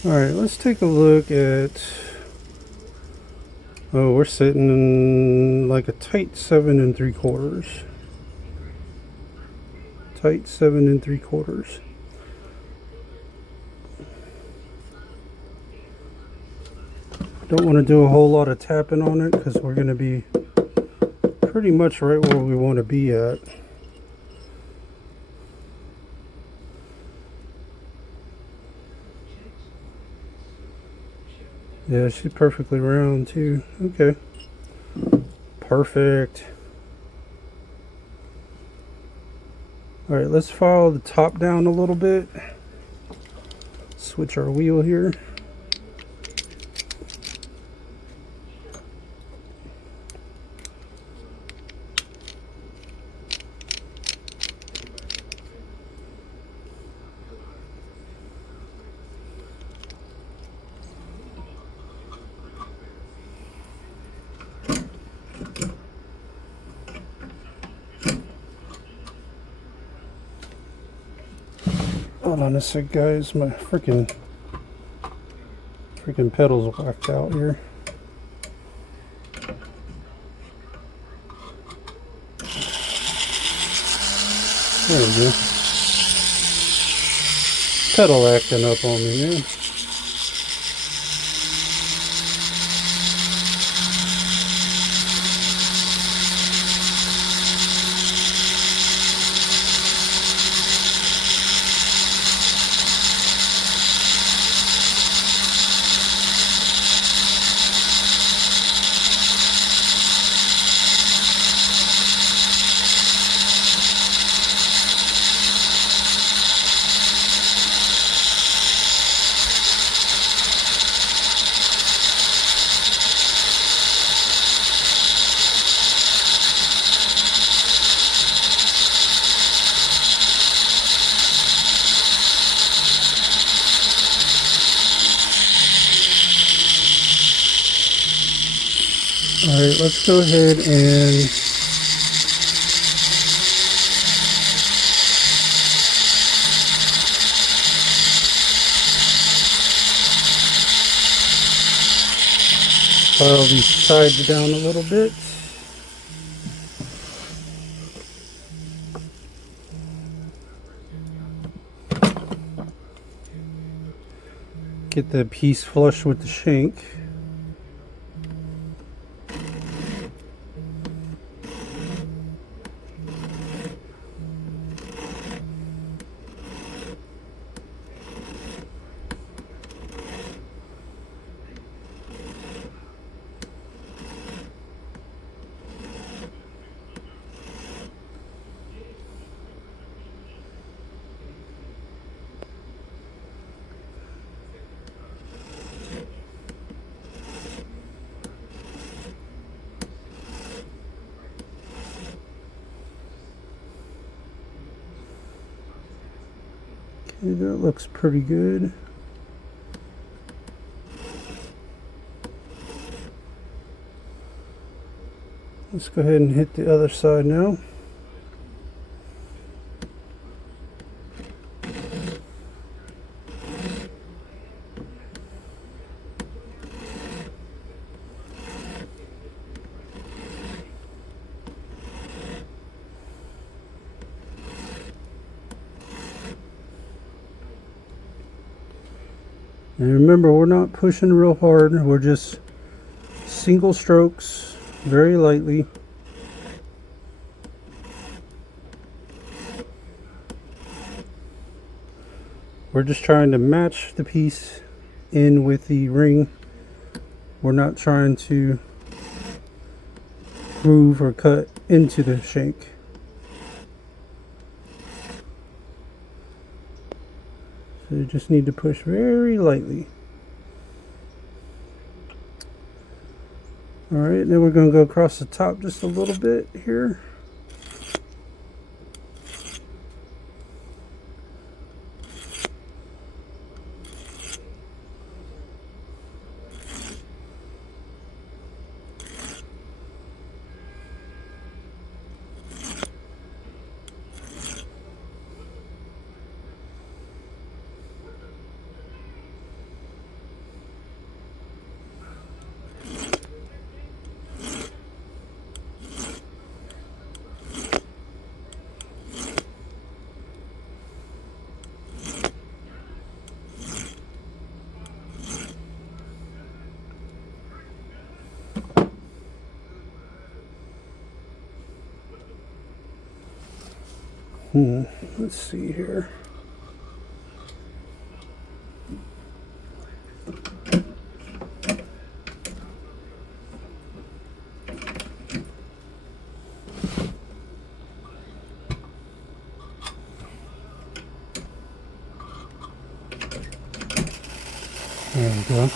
Alright, let's take a look at, oh, we're sitting in like a tight 7 3/4. Tight 7 3/4. Don't want to do a whole lot of tapping on it because we're going to be pretty much right where we want to be at. Yeah, she's perfectly round too. Okay. Perfect. Alright, let's file the top down a little bit. Switch our wheel here. Hold on a sec, guys. My freaking pedals whacked out here. There we go. Pedal acting up on me, man. Alright, let's go ahead and File these sides down a little bit. Get the piece flush with the shank. Okay, that looks pretty good. Let's go ahead and hit the other side now. And remember, we're not pushing real hard, we're just single strokes, very lightly. We're just trying to match the piece in with the ring. We're not trying to groove or cut into the shank. So you just need to push very lightly. Alright, then we're going to go across the top just a little bit here. Let's see here. There we go. I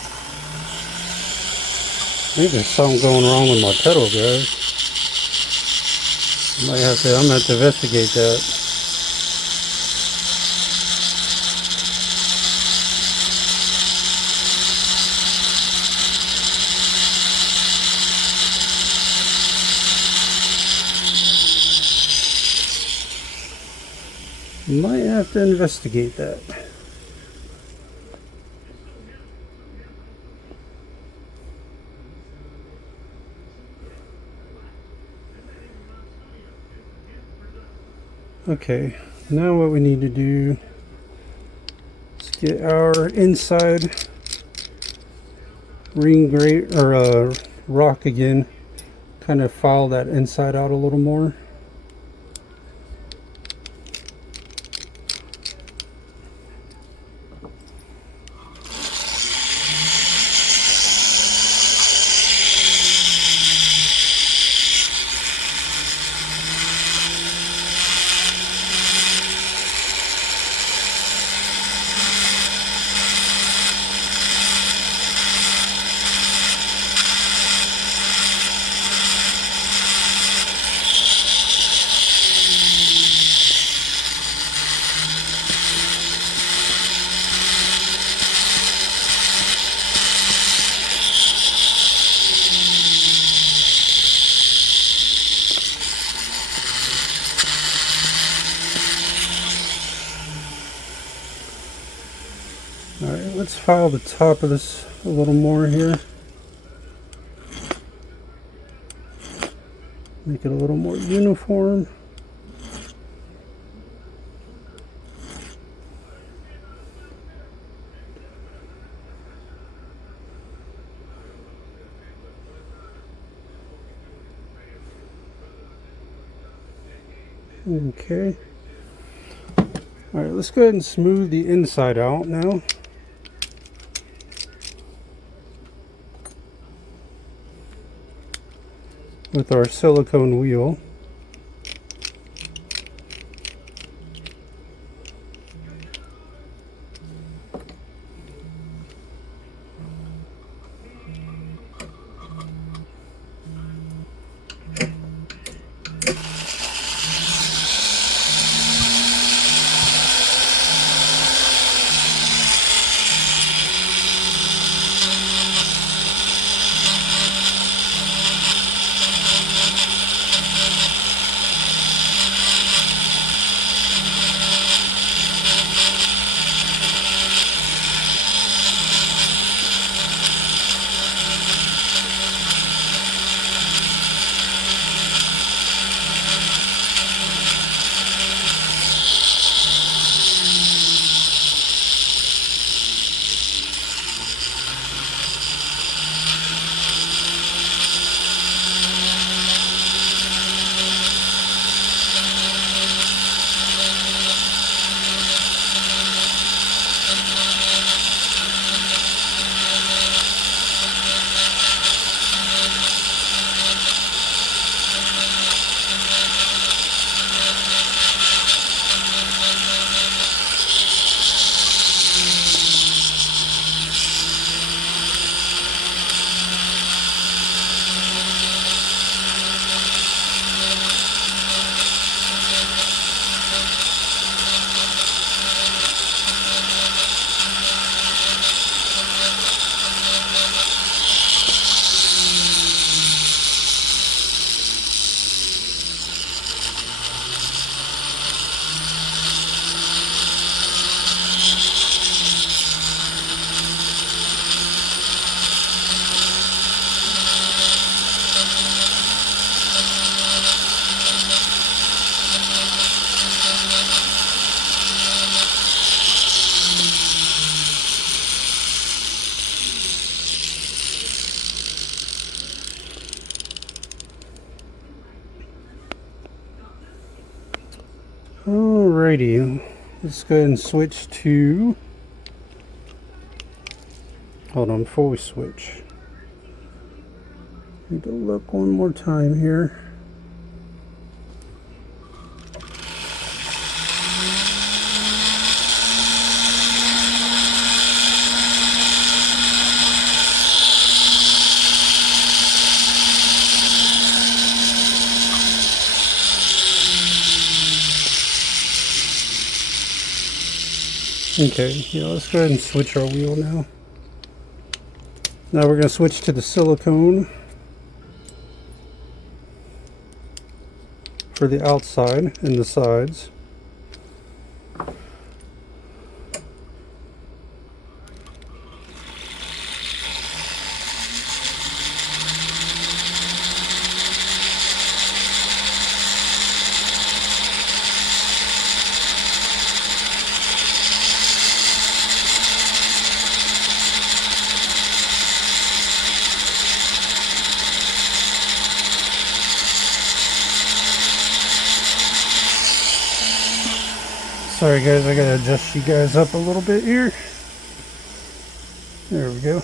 think there's something going wrong with my pedal, guys. I'm gonna have to investigate that. Might have to investigate that. Okay, now what we need to do is get our inside ring grate or rock again, kind of file that inside out a little more. Alright, let's file the top of this a little more here. Make it a little more uniform. Okay. All right, let's go ahead and smooth the inside out now. With our silicone wheel. Alrighty, let's go ahead and switch to, hold on, before we switch, need to look one more time here. Okay, yeah, let's go ahead and switch our wheel now. Now we're going to switch to the silicone for the outside and the sides. Sorry guys, I gotta adjust you guys up a little bit here. There we go.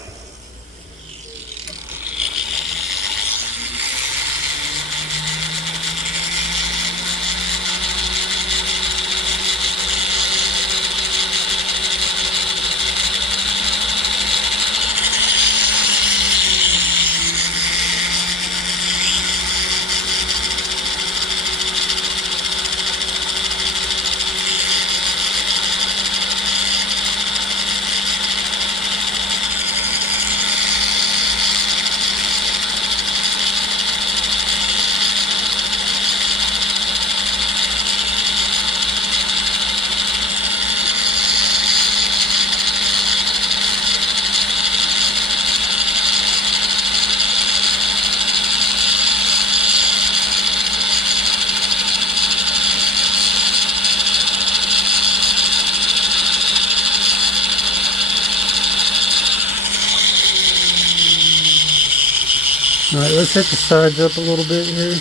Alright, let's hit the sides up a little bit here.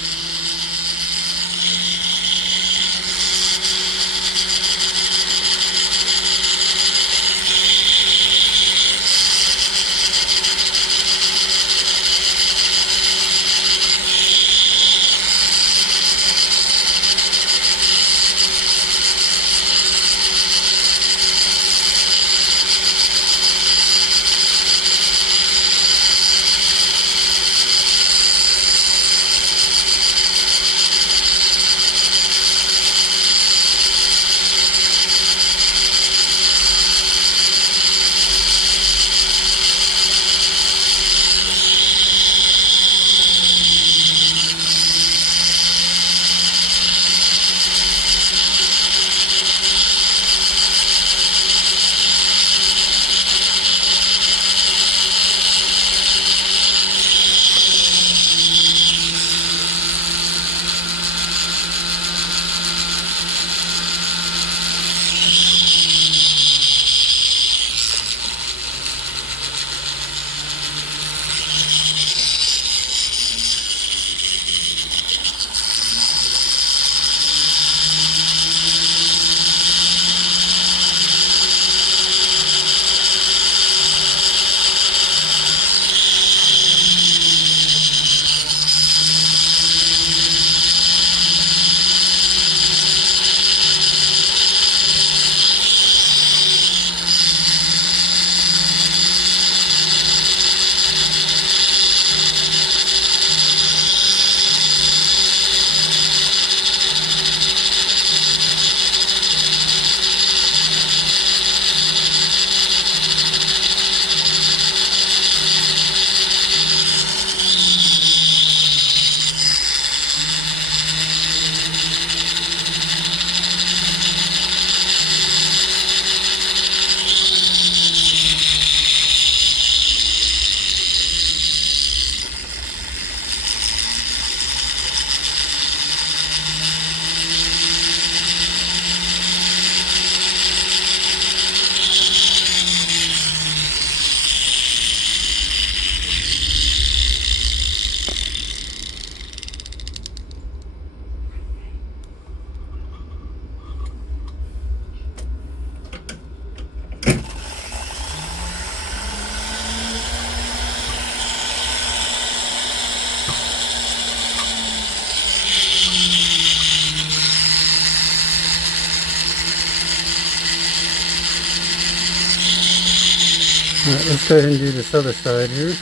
Alright, let's go ahead and do this other side here.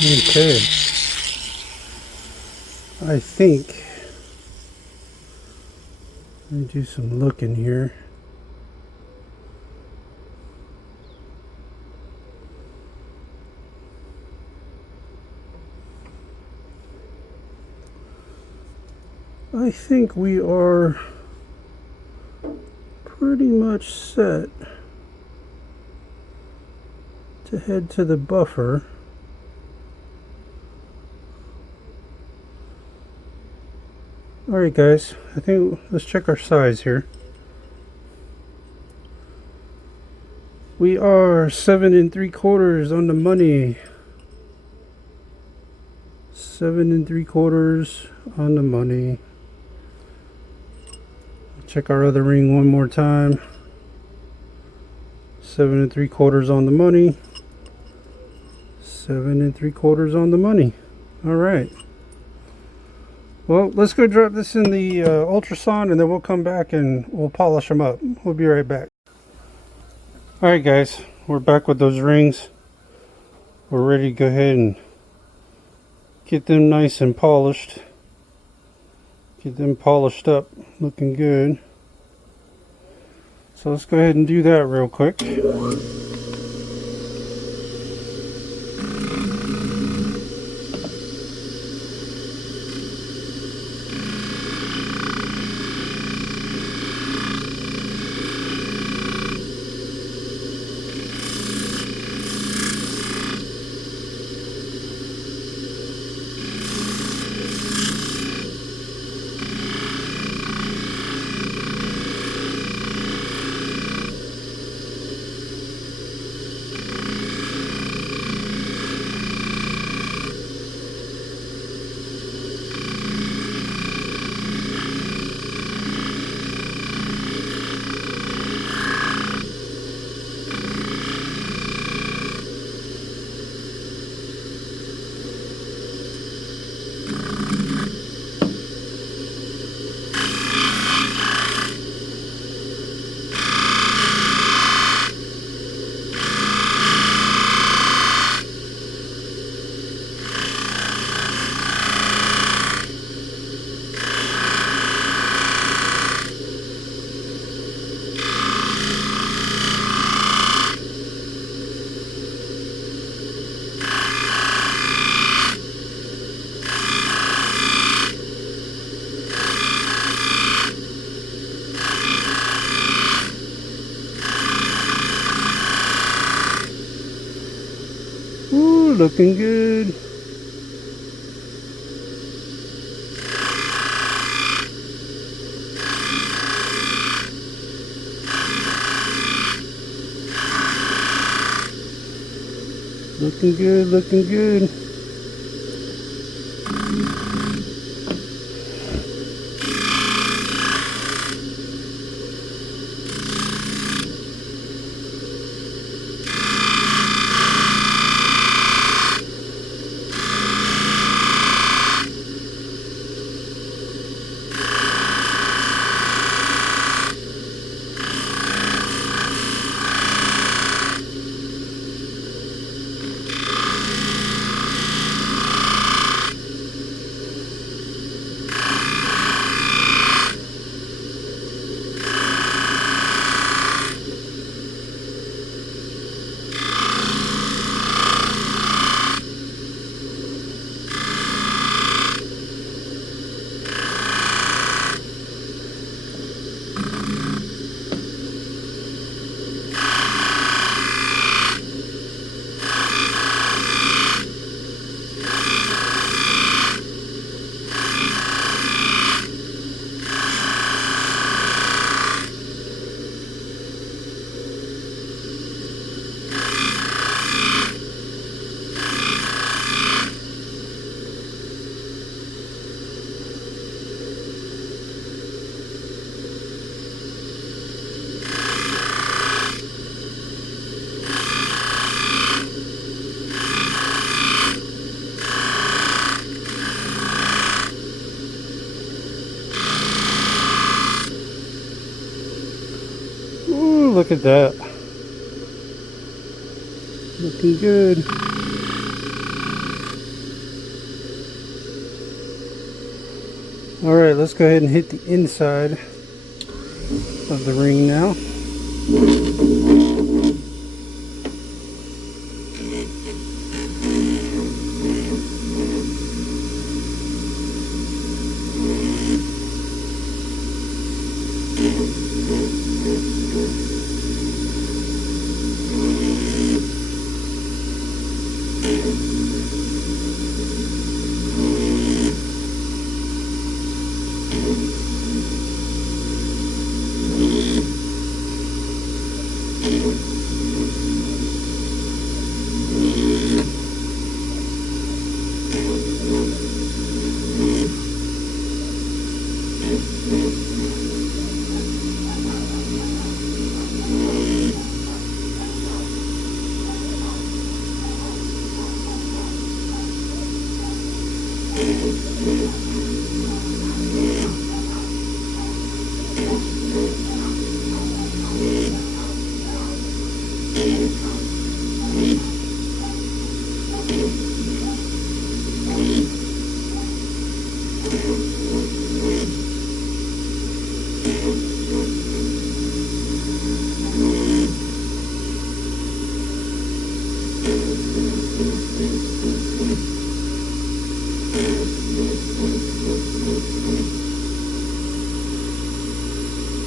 Okay, I think let me do some looking here. I think we are pretty much set to head to the buffer. Alright guys, I think let's check our size here. We are 7 3/4 on the money. 7 3/4 on the money. Check our other ring one more time. 7 3/4 on the money. 7 3/4 on the money. All right. Well, let's go drop this in the ultrasound, and then we'll come back and we'll polish them up. We'll be right back. All right, guys, we're back with those rings. We're ready to go ahead and get them nice and polished. Get them polished up, looking good. So let's go ahead and do that real quick. Ooh, looking good. Looking good, looking good. Ooh, look at that. Looking good. Alright, let's go ahead and hit the inside of the ring now.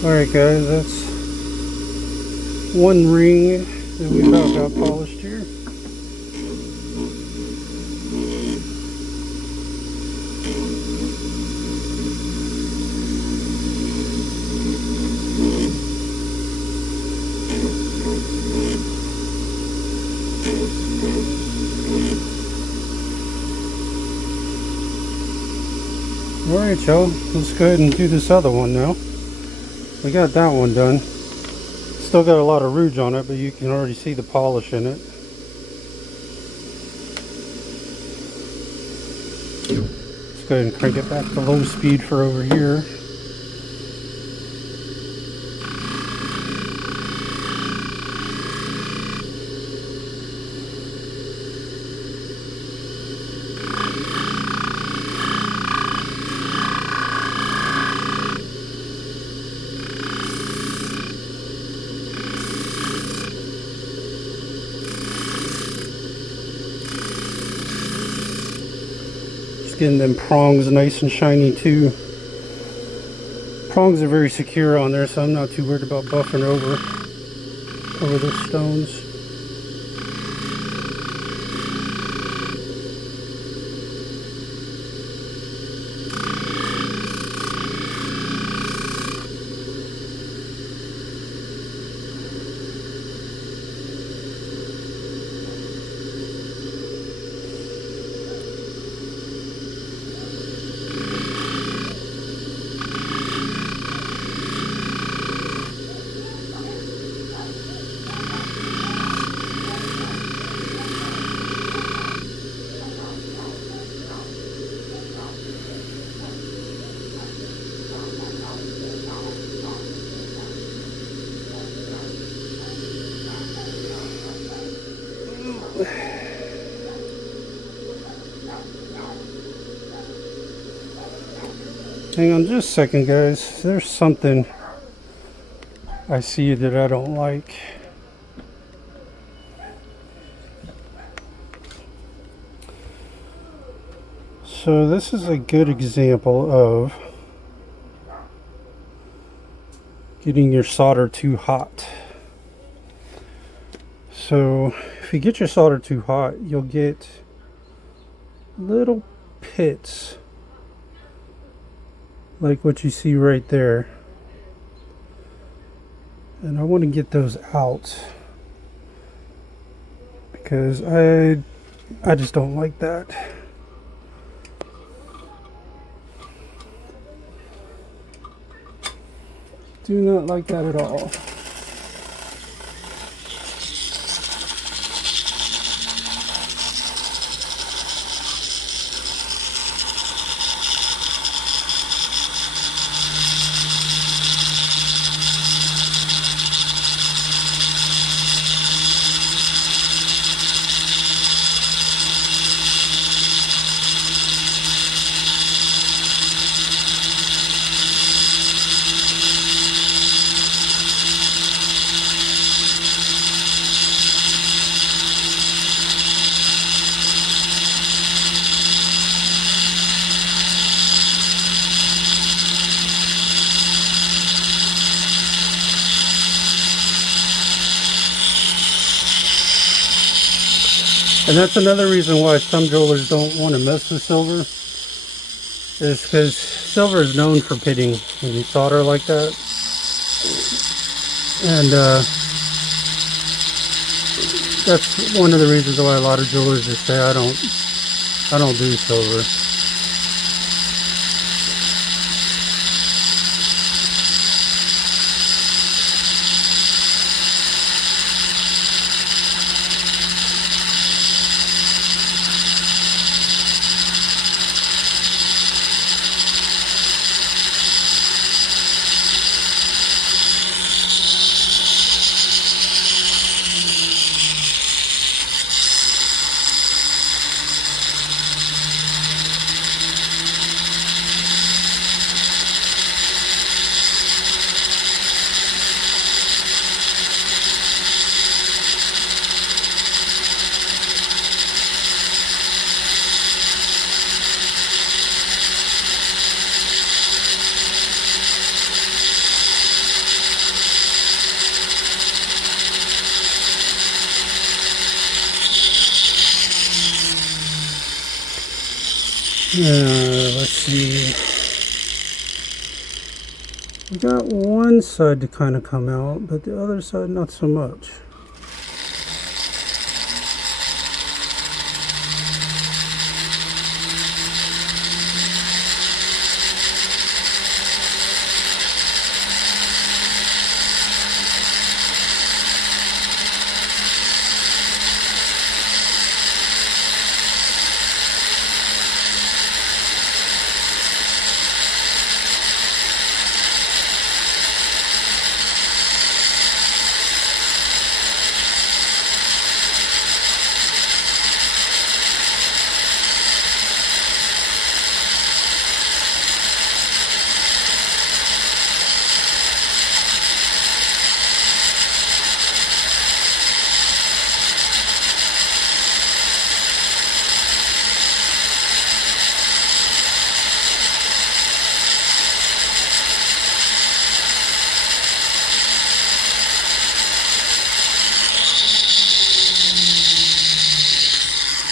Alright guys, that's one ring that we about got polished here. Alright y'all, let's go ahead and do this other one now. We got that one done. Still got a lot of rouge on it, but you can already see the polish in it. Let's go ahead and crank it back to low speed for over here. Getting them prongs nice and shiny too. Prongs are very secure on there, so I'm not too worried about buffing over the stones. Hang on just a second guys, there's something I see that I don't like. So this is a good example of getting your solder too hot. So if you get your solder too hot, you'll get little pits like what you see right there, and I want to get those out because I just don't like that. Do not like that at all. And that's another reason why some jewelers don't want to mess with silver, is because silver is known for pitting when you solder like that. And that's one of the reasons why a lot of jewelers just say I don't do silver. Let's see. We got one side to kind of come out, but the other side not so much.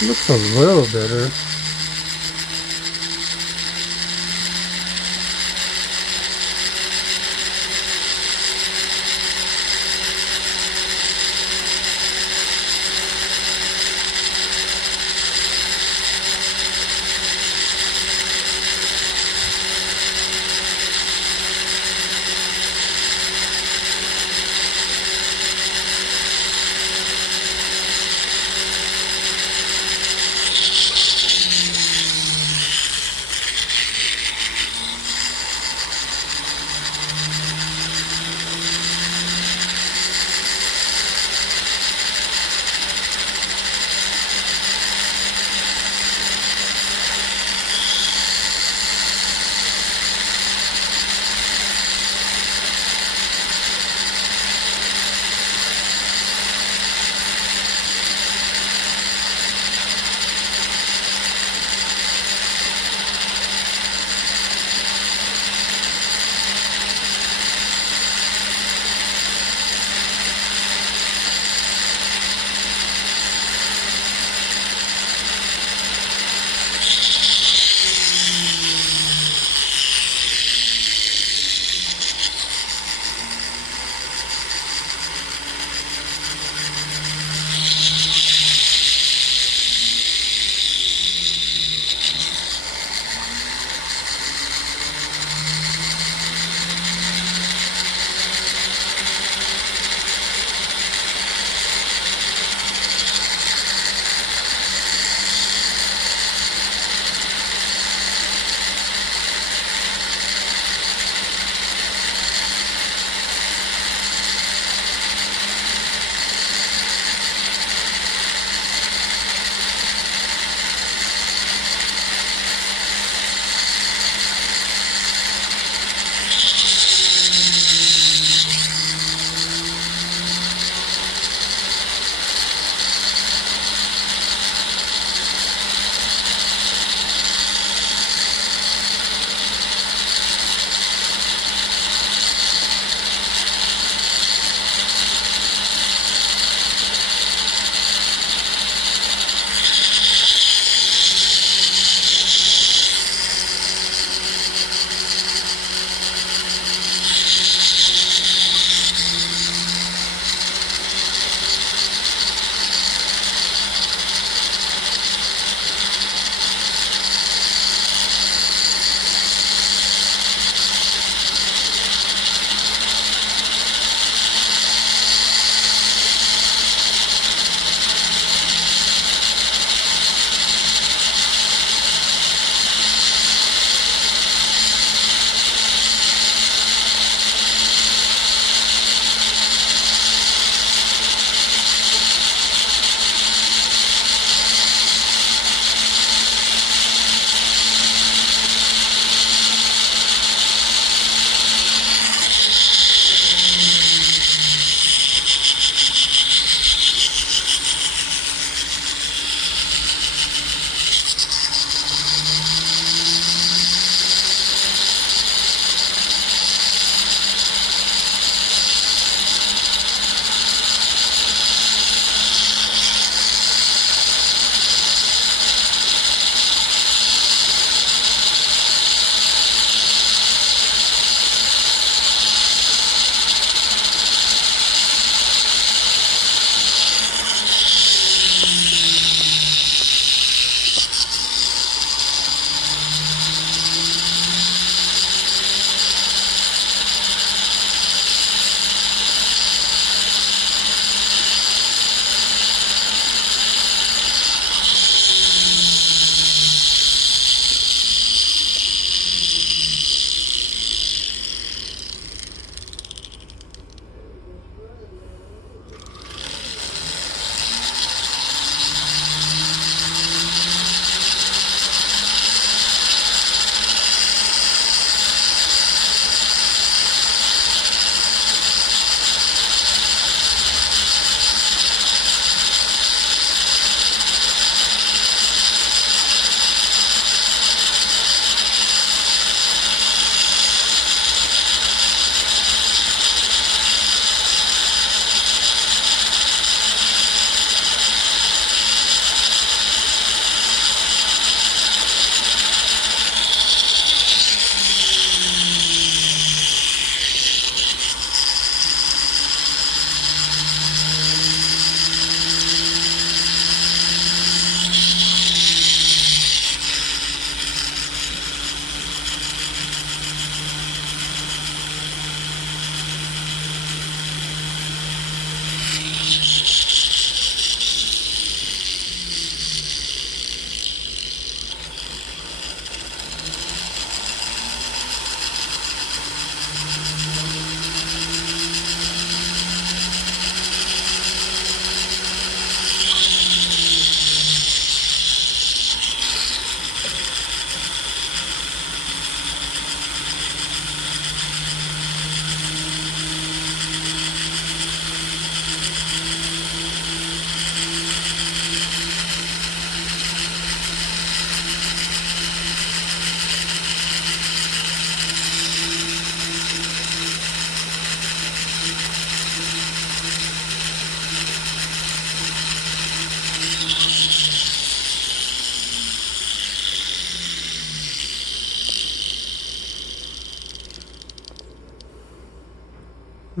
Looks a little better.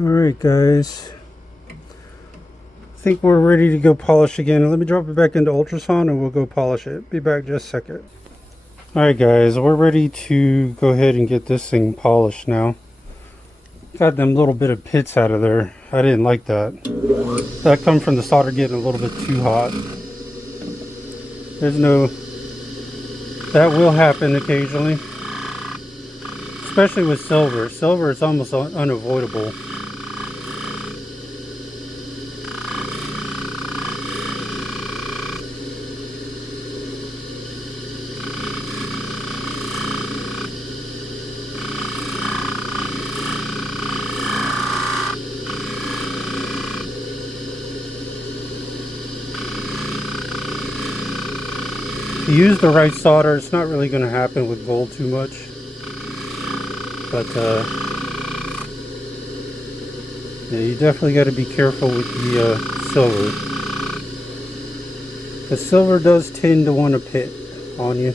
Alright guys, I think we're ready to go polish again. Let me drop it back into ultrasound and we'll go polish it. Be back just a second. Alright guys, we're ready to go ahead and get this thing polished now. Got them little bit of pits out of there. I didn't like that. That come from the solder getting a little bit too hot. There's no... That will happen occasionally. Especially with silver. Silver is almost unavoidable. If you use the right solder, it's not really going to happen with gold too much. But yeah, you definitely got to be careful with the silver. The silver does tend to want to pit on you.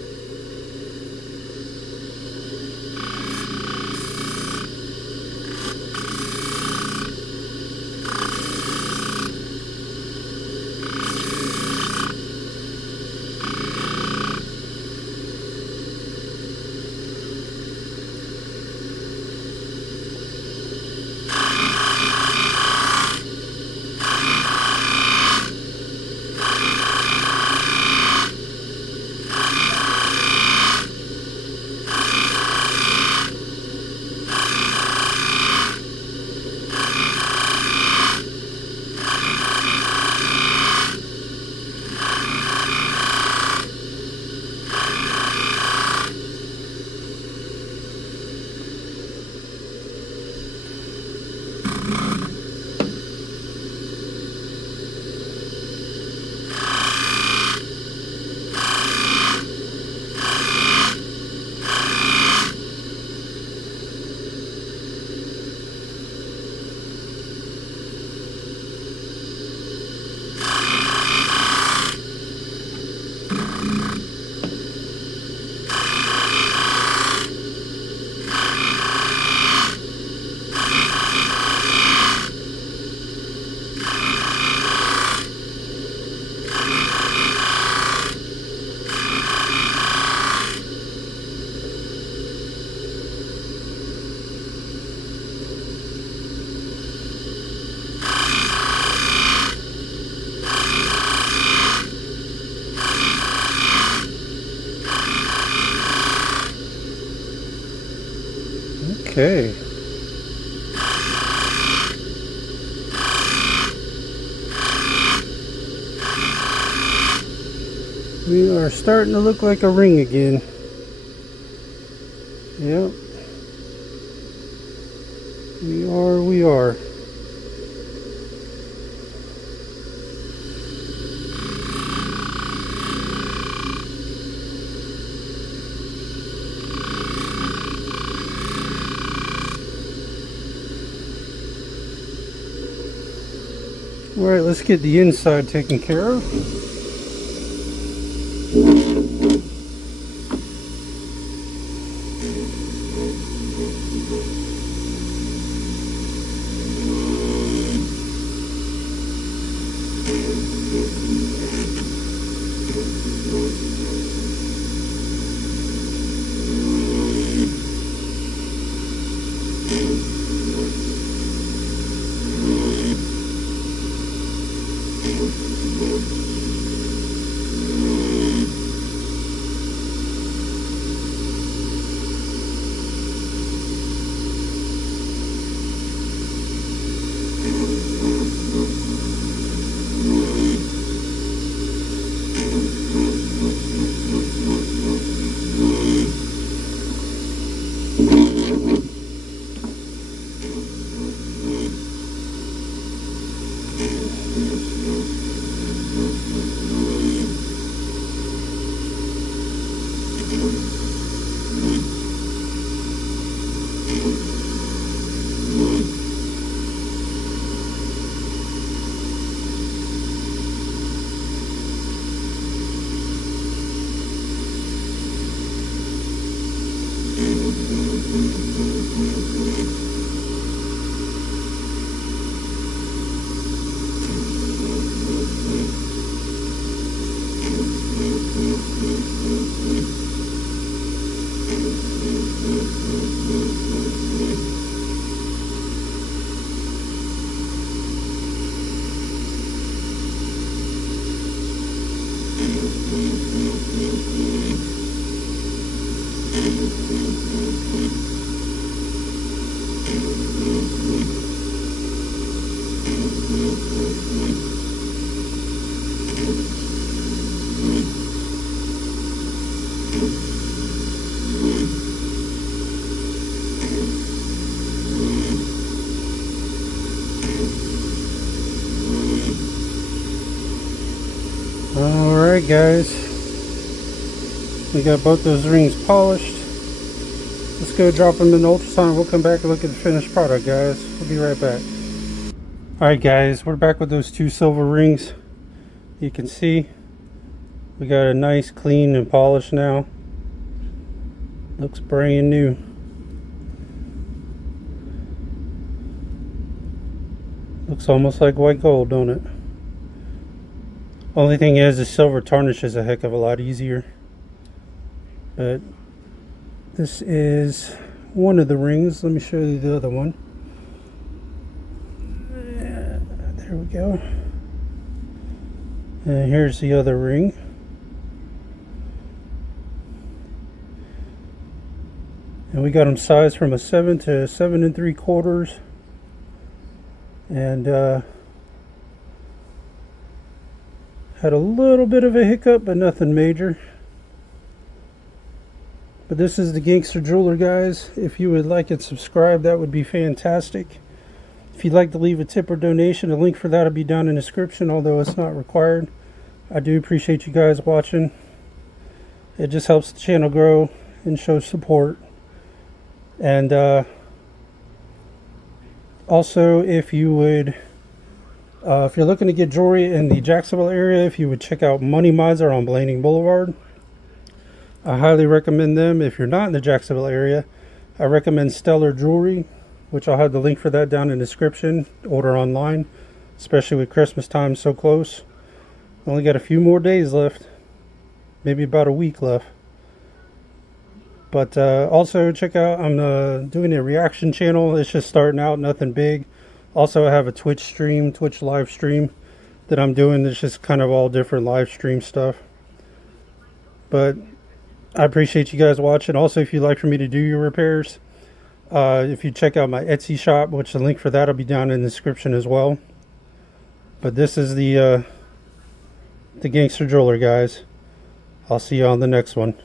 Okay. We are starting to look like a ring again. Yep. We are. Alright, let's get the inside taken care of. Alright guys, we got both those rings polished. Let's go drop them in the ultrasound. We'll come back and look at the finished product, guys. We'll be right back. Alright guys, we're back with those two silver rings. You can see we got a nice clean and polished now. Looks brand new. Looks almost like white gold, don't it? Only thing is the silver tarnishes a heck of a lot easier. But this is one of the rings. Let me show you the other one. Yeah, there we go. And here's the other ring. And we got them sized from a 7 to 7 3/4. And had a little bit of a hiccup, but nothing major. But this is the Gangster Jeweler, guys. If you would like and subscribe, that would be fantastic. If you'd like to leave a tip or donation, a link for that will be down in the description, although it's not required. I do appreciate you guys watching. It just helps the channel grow and show support. And also, if you would, if you're looking to get jewelry in the Jacksonville area, if you would check out Money Miser on Blanding Boulevard. I highly recommend them. If you're not in the Jacksonville area, I recommend Stellar Jewelry, which I'll have the link for that down in the description. Order online, especially with Christmas time so close. Only got a few more days left, maybe about a week left. But also check out, I'm doing a reaction channel. It's just starting out, nothing big. Also I have a Twitch live stream that I'm doing. It's just kind of all different live stream stuff. But I appreciate you guys watching. Also, if you'd like for me to do your repairs, if you check out my Etsy shop, which the link for that will be down in the description as well. But this is the Gangster Jeweler, guys. I'll see you on the next one.